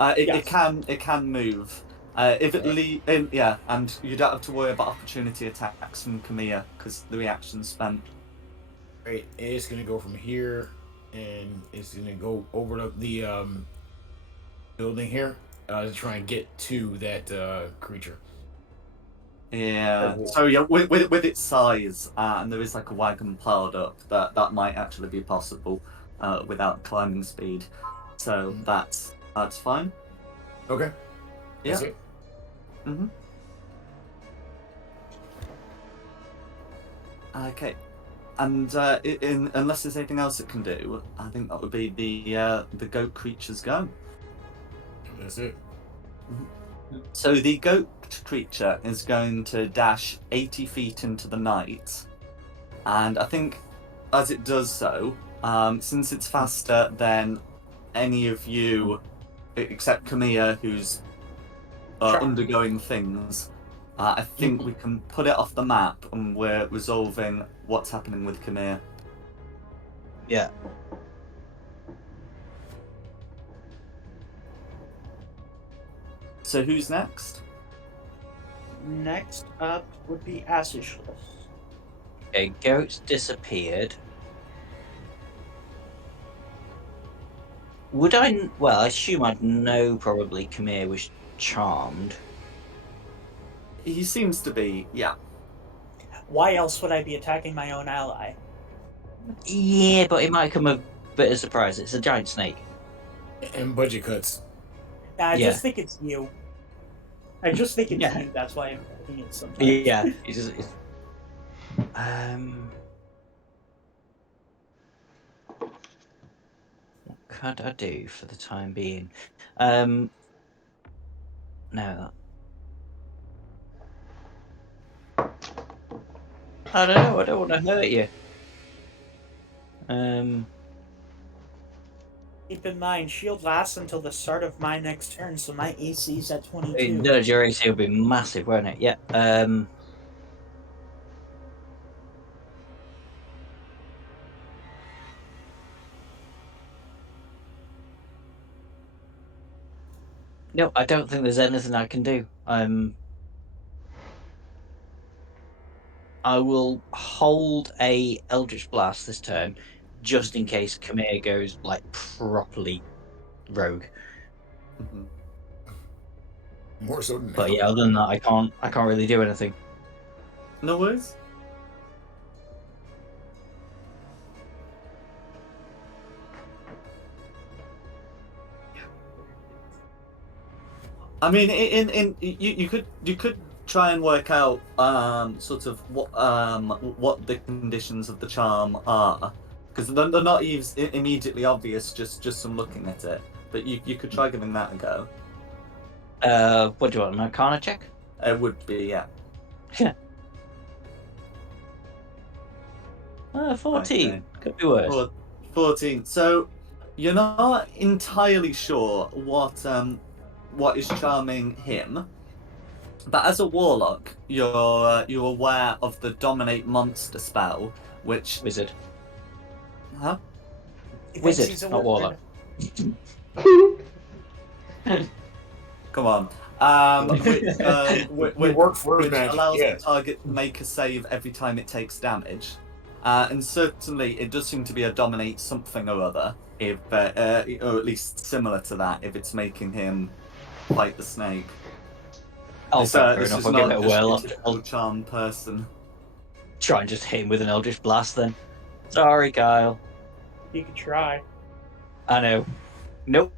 It Yes. can move. If it and you don't have to worry about opportunity attacks from Kamiya because the reaction's spent. Right, it's gonna go from here, and it's gonna go over the building here to try and get to that creature. Yeah. So yeah, with its size, and there is like a wagon piled up, that might actually be possible without climbing speed. So that's fine. Okay, that's Yeah. it. Mhm. Okay. And unless there's anything else it can do, I think that would be the goat creature's go. That's it. So the goat creature is going to dash 80 feet into the night, and I think as it does so, since it's faster than any of you, except Kamiya, who's Sure. undergoing things, I think we can put it off the map, and we're resolving what's happening with Kamiya. Yeah. So who's next? Next up would be Asishless. Okay, goats disappeared. Would I? Well, I assume I'd know probably Kamir was charmed. He seems to be, yeah. Why else would I be attacking my own ally? Yeah, but it might come a bit of surprise. It's a giant snake. And budget cuts. I Yeah. just think it's you. I just think it's Yeah. you. That's why I'm attacking it sometimes. Yeah. What could I do for the time being? No. I don't know. I don't want to hurt you. Keep in mind, shield lasts until the start of my next turn, so my AC is at 22. No, your AC will be massive, won't it? Yeah. No, I don't think there's anything I can do. I will hold a Eldritch Blast this turn, just in case Kamir goes like properly rogue. Mhm. More so than But now. yeah, other than that, I can't really do anything. No worries. I mean, you could try and work out sort of what the conditions of the charm are, because they're not immediately obvious just from looking at it. But you could try giving that a go. What do you want? An Arcana check? It would be, yeah. 14. Okay. Could be worse. 14. So you're not entirely sure what is charming him, but as a warlock, you're aware of the dominate monster spell, which Wizard. huh? He thinks Wizard, he's a not wizard. warlock. Come on. Which We work for which magic. allows Yeah. the target to make a save every time it takes damage. And certainly it does seem to be a dominate something or other, if or at least similar to that, if it's making him fight the snake. Oh, fair This enough. is I'll give not it a just whirl. your typical charm person. Try and just hit him with an Eldritch Blast then. Sorry, Kyle. You could try. I know. Nope.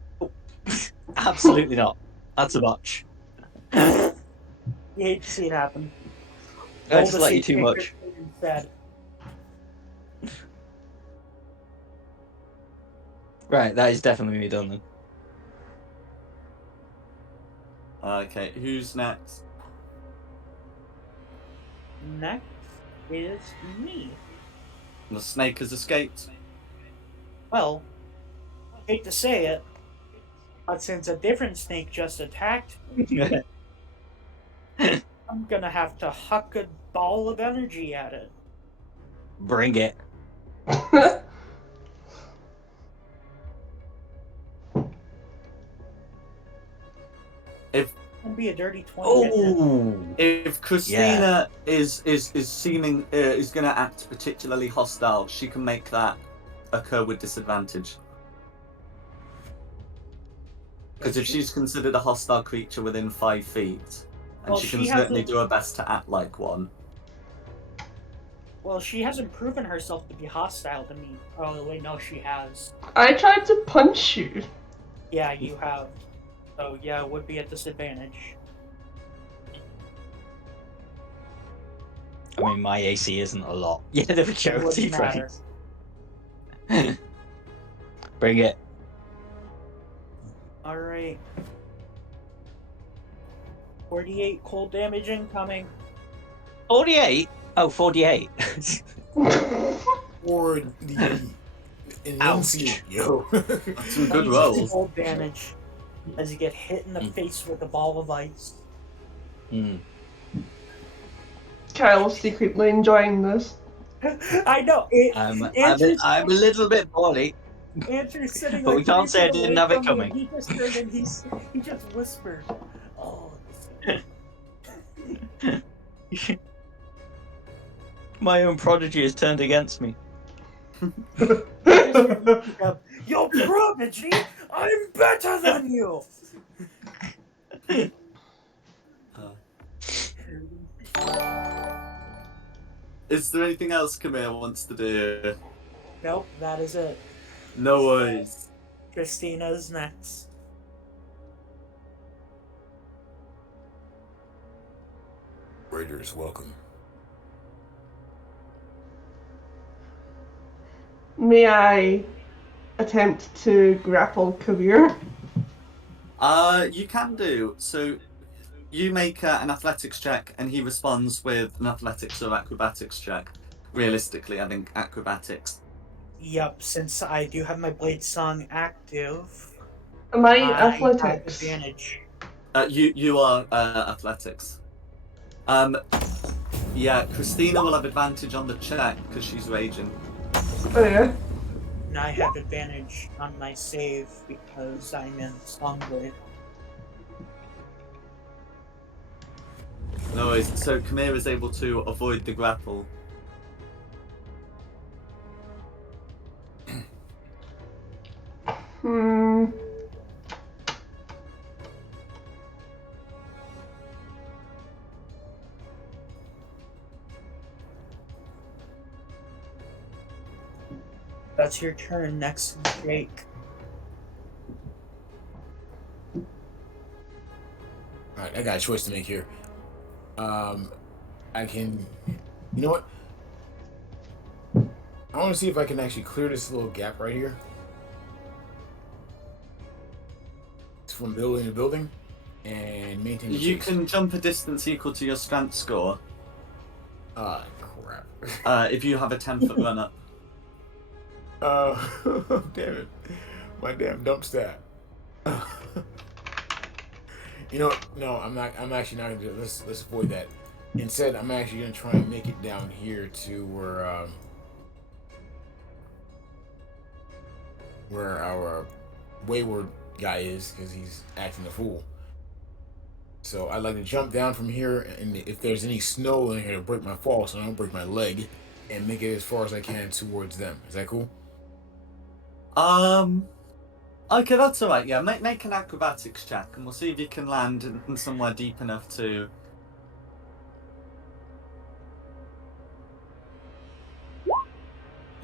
Absolutely not. That's a botch. You hate to see it happen. I Roll just to like see you too if much. Christine instead. Right, that is definitely me done then. Okay, who's next? Next is me. The snake has escaped. Well, hate to say it, but since a different snake just attacked me, I'm gonna have to huck a ball of energy at it. Bring it. If It'll be a dirty 20. Oh, if Christina is seeming is going to act particularly hostile, she can make that occur with disadvantage. Because if she's considered a hostile creature within 5 feet, and Well, she can she certainly hasn't- do her best to act like one. Well, she hasn't proven herself to be hostile to me. Oh, wait, no, she has. I tried to punch you. Yeah, you have. So, yeah, it would be a disadvantage. I mean, my AC isn't a lot. Yeah, there we go. It wouldn't matter. T-frames. Bring it. Alright. 48 cold damage incoming. 48? Oh, 48. Or the enunciate, yo. That's some good 26 rolls. cold damage as you get hit in the face with a ball of ice. Hmm. Kyle's secretly enjoying this. I know. I'm Andrew's, a little bit poorly. Andrew's sitting But like we can't 3 say I feet didn't away have it from me, coming. and he just turned and he just whispered, "Oh." My own prodigy has turned against me. Yo, prodigy, I'm better than you. Is there anything else Camille wants to do? Nope, that is it. No worries. Christina's next. Raiders, welcome. May I attempt to grapple Kabir? You can do. So you make an athletics check, and he responds with an athletics or acrobatics check. Realistically, I think acrobatics. Yep, since I do have my blade song active, Am I I have athletics? advantage. You are athletics. Yeah, Christina will have advantage on the check because she's raging. Oh yeah. And I have advantage on my save because I'm in Songblade. No worries. So Kamir is able to avoid the grapple. Hmm. That's your turn. Next, Jake. Alright, I got a choice to make here. I can. You know what? I want to see if I can actually clear this little gap right here. It's from building to building, and maintain the You chase. can jump a distance equal to your strength score Ah, crap. if you have a 10-foot run up. Damn it. My damn dump stat. You know what? No, I'm not. I'm actually not gonna do it. Let's avoid that. Instead, I'm actually gonna try and make it down here to where our wayward guy is, because he's acting a fool. So I'd like to jump down from here, and if there's any snow in here to break my fall, so I don't break my leg, and make it as far as I can towards them. Is that cool? Okay, that's all right. Yeah, make an acrobatics check, and we'll see if you can land in somewhere deep enough to.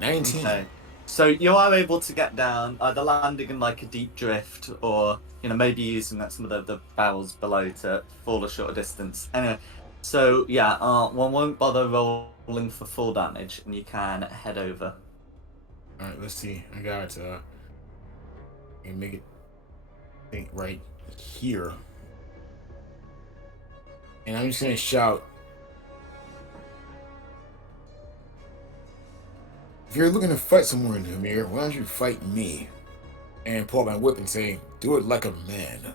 19. Okay. So you are able to get down, either landing in like a deep drift, or maybe using some of the barrels below to fall a shorter distance. Anyway, so yeah, one won't bother rolling for full damage, and you can head over. All right, let's see. I got and make it think right here, and I'm just gonna shout. If you're looking to fight someone in Hamir, why don't you fight me? And pull out my whip and say, "Do it like a man."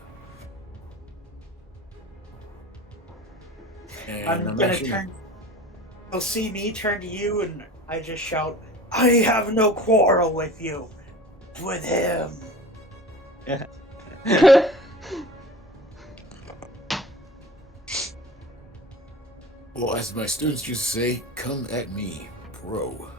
And I'm I'm gonna actually turn. He'll see me turn to you, and I just shout, "I have no quarrel with you, with him." well, as my students used to say, "Come at me, bro."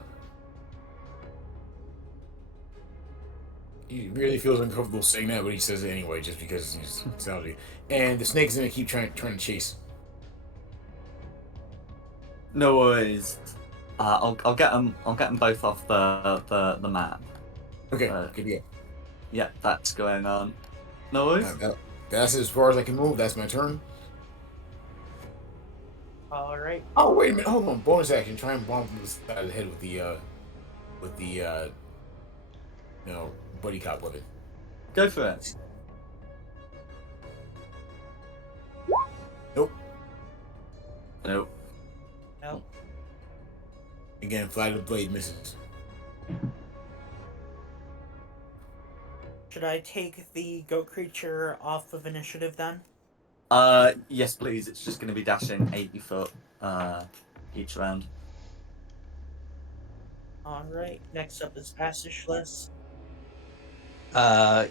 He really feels uncomfortable saying that, but he says it anyway, just because he's salty. And the snake's gonna keep trying to chase. No worries. I'll get them. I'll get them both off the map. Okay, good deal. Yeah, that's going on. No worries. That's as far as I can move. That's my turn. All right. Oh wait a minute, hold on. Bonus action: try and bomb from the side of the head with the buddy cop weapon. Go for it. Nope. Nope. No. Again, flight of the blade misses. Should I take the goat creature off of initiative then? Yes, please. It's just going to be dashing 80 foot each round. All right. Next up is Assishless.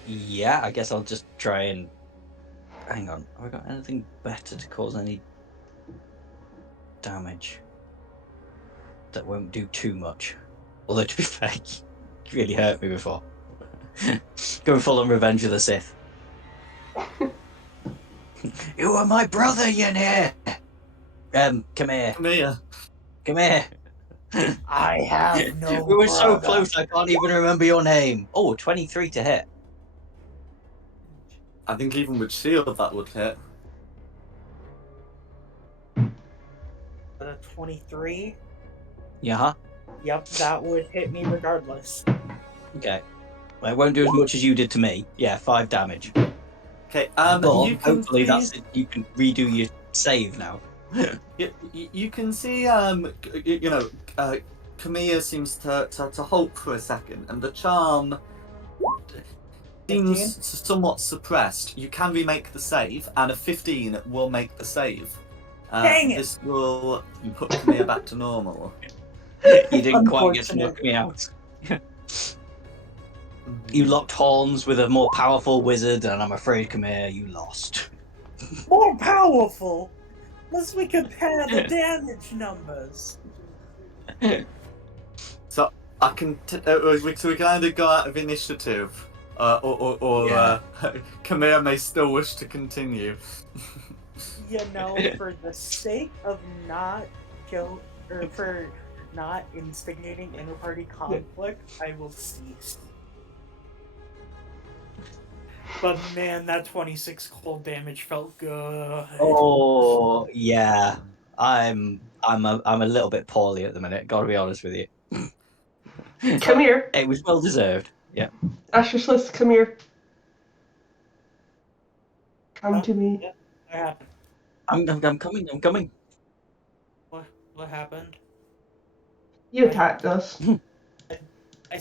Yeah, I guess I'll just try and hang on. Have I got anything better to cause any damage that won't do too much? Although to be fair, it really hurt me before. Going full on Revenge of the Sith. You are my brother, Ynir! Come here. Come here. Come here. I have no We were so brother. close, I can't even remember your name. Oh, 23 to hit. I think even with shield that would hit. A 23. Yeah. Yep, that would hit me regardless. Okay. Well, it won't do as much as you did to me. Yeah, 5 damage. Okay. But You can hopefully see, that's it. You can redo your save now. you can see. Kamiya seems to halt for a second, and the charm 15? seems somewhat suppressed. You can remake the save, and a 15 will make the save. Dang it! This will put Kamiya back to normal. You didn't quite get to Unfortunate. knock me out. You locked horns with a more powerful wizard, and I'm afraid, Khmer, you lost. More powerful? Unless we compare the damage numbers. So I can. So we can either go out of initiative, or Yeah. Kamiya may still wish to continue. You know, for the sake of not for not instigating inter-party conflict, I will cease. But man, that 26 cold damage felt good. Oh yeah, I'm a little bit poorly at the minute. Got to be honest with you. Come here. It was well deserved. Yeah. Ashless, come here. Come to me. Yeah, what happened? I'm coming. I'm coming. What happened? You attacked us. I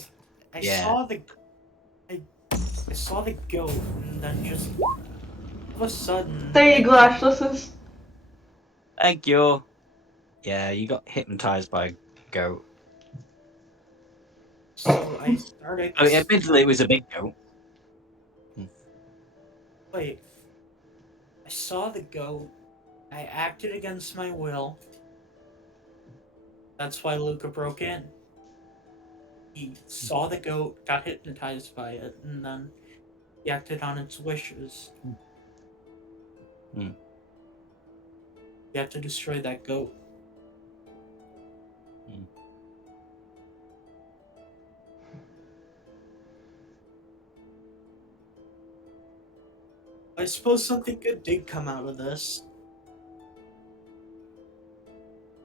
Yeah. saw the I saw the goat, and then just all of a sudden. There you go, Ashlesses. Thank you. Yeah, you got hypnotized by a goat. So I started. I mean, admittedly, it was a big goat. Wait. I saw the goat. I acted against my will. That's why Luca broke in. He saw the goat, got hypnotized by it, and then he acted on its wishes. Hmm. You have to destroy that goat. Hmm. I suppose something good did come out of this.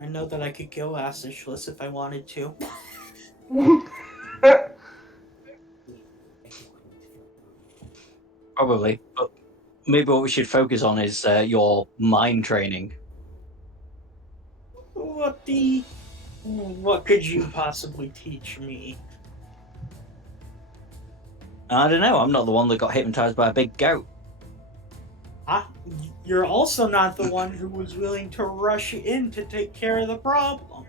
I know that I could kill Asishless if I wanted to. Probably, but maybe what we should focus on is your mind training. What could you possibly teach me? I don't know. I'm not the one that got hypnotized by a big goat. You're also not the one who was willing to rush in to take care of the problem.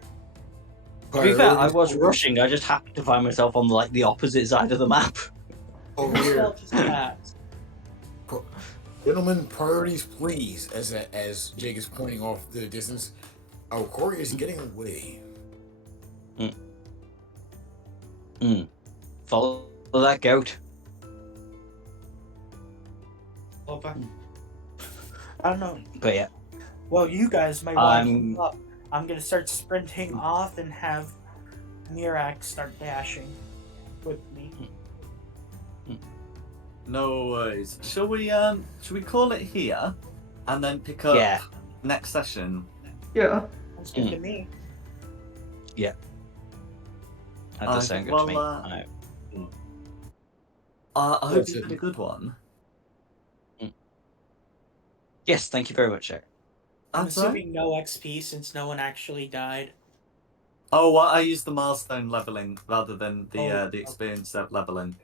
To be fair, I Priorities, was please. rushing. I just happened to find myself on like the opposite side of the map. Over Whose here. fault is that? Gentlemen, priorities, please. As Jake is pointing off the distance, our courier is getting away. Follow that goat. Over. I don't know. But yeah, Well, you guys might want to keep I'm up. I'm gonna start sprinting off and have Mirak start dashing with me. No worries. Shall we call it here and then pick up Yeah. next session? Yeah. Sounds good to me. that does sound good to me. I I hope you did a good one. Yes, thank you very much, Jack. I'm That's right. assuming no XP since no one actually died. Oh, well, I used the milestone leveling rather than the Oh, experience leveling.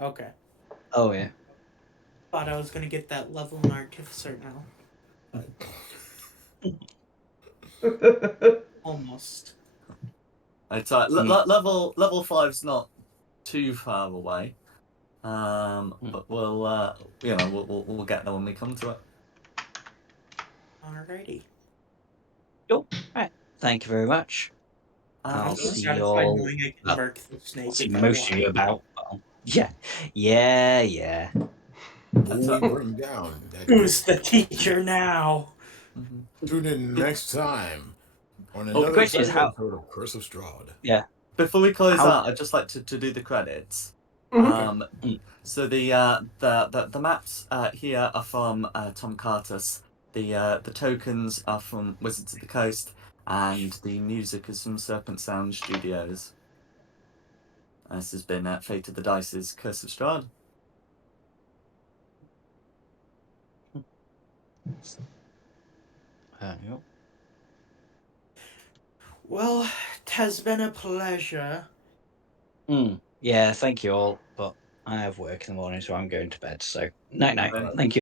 Okay. Oh yeah. Thought I was gonna get that level in Artificer now. Almost. It's level 5's not too far away. But we'll we'll get there when we come to it. Alrighty. Cool. Right. Thank you very much. I'm I'll so see satisfied y'all. knowing I can murk the I'll snake see if I most of you want. about. Yeah. Will we bring down that Who's goat? the teacher now? Tune in next time on the another question is exciting how. episode of Curse of Strahd. Yeah. Before we close How- out, I'd just like to do the credits. Mhm. So the maps here are from Tom Cartus. The tokens are from Wizards of the Coast, and the music is from Serpent Sound Studios. This has been Fate of the Dice's Curse of Strahd. Yep. Well, it has been a pleasure. Yeah, thank you all. But I have work in the morning, so I'm going to bed. So night. Right. Thank you.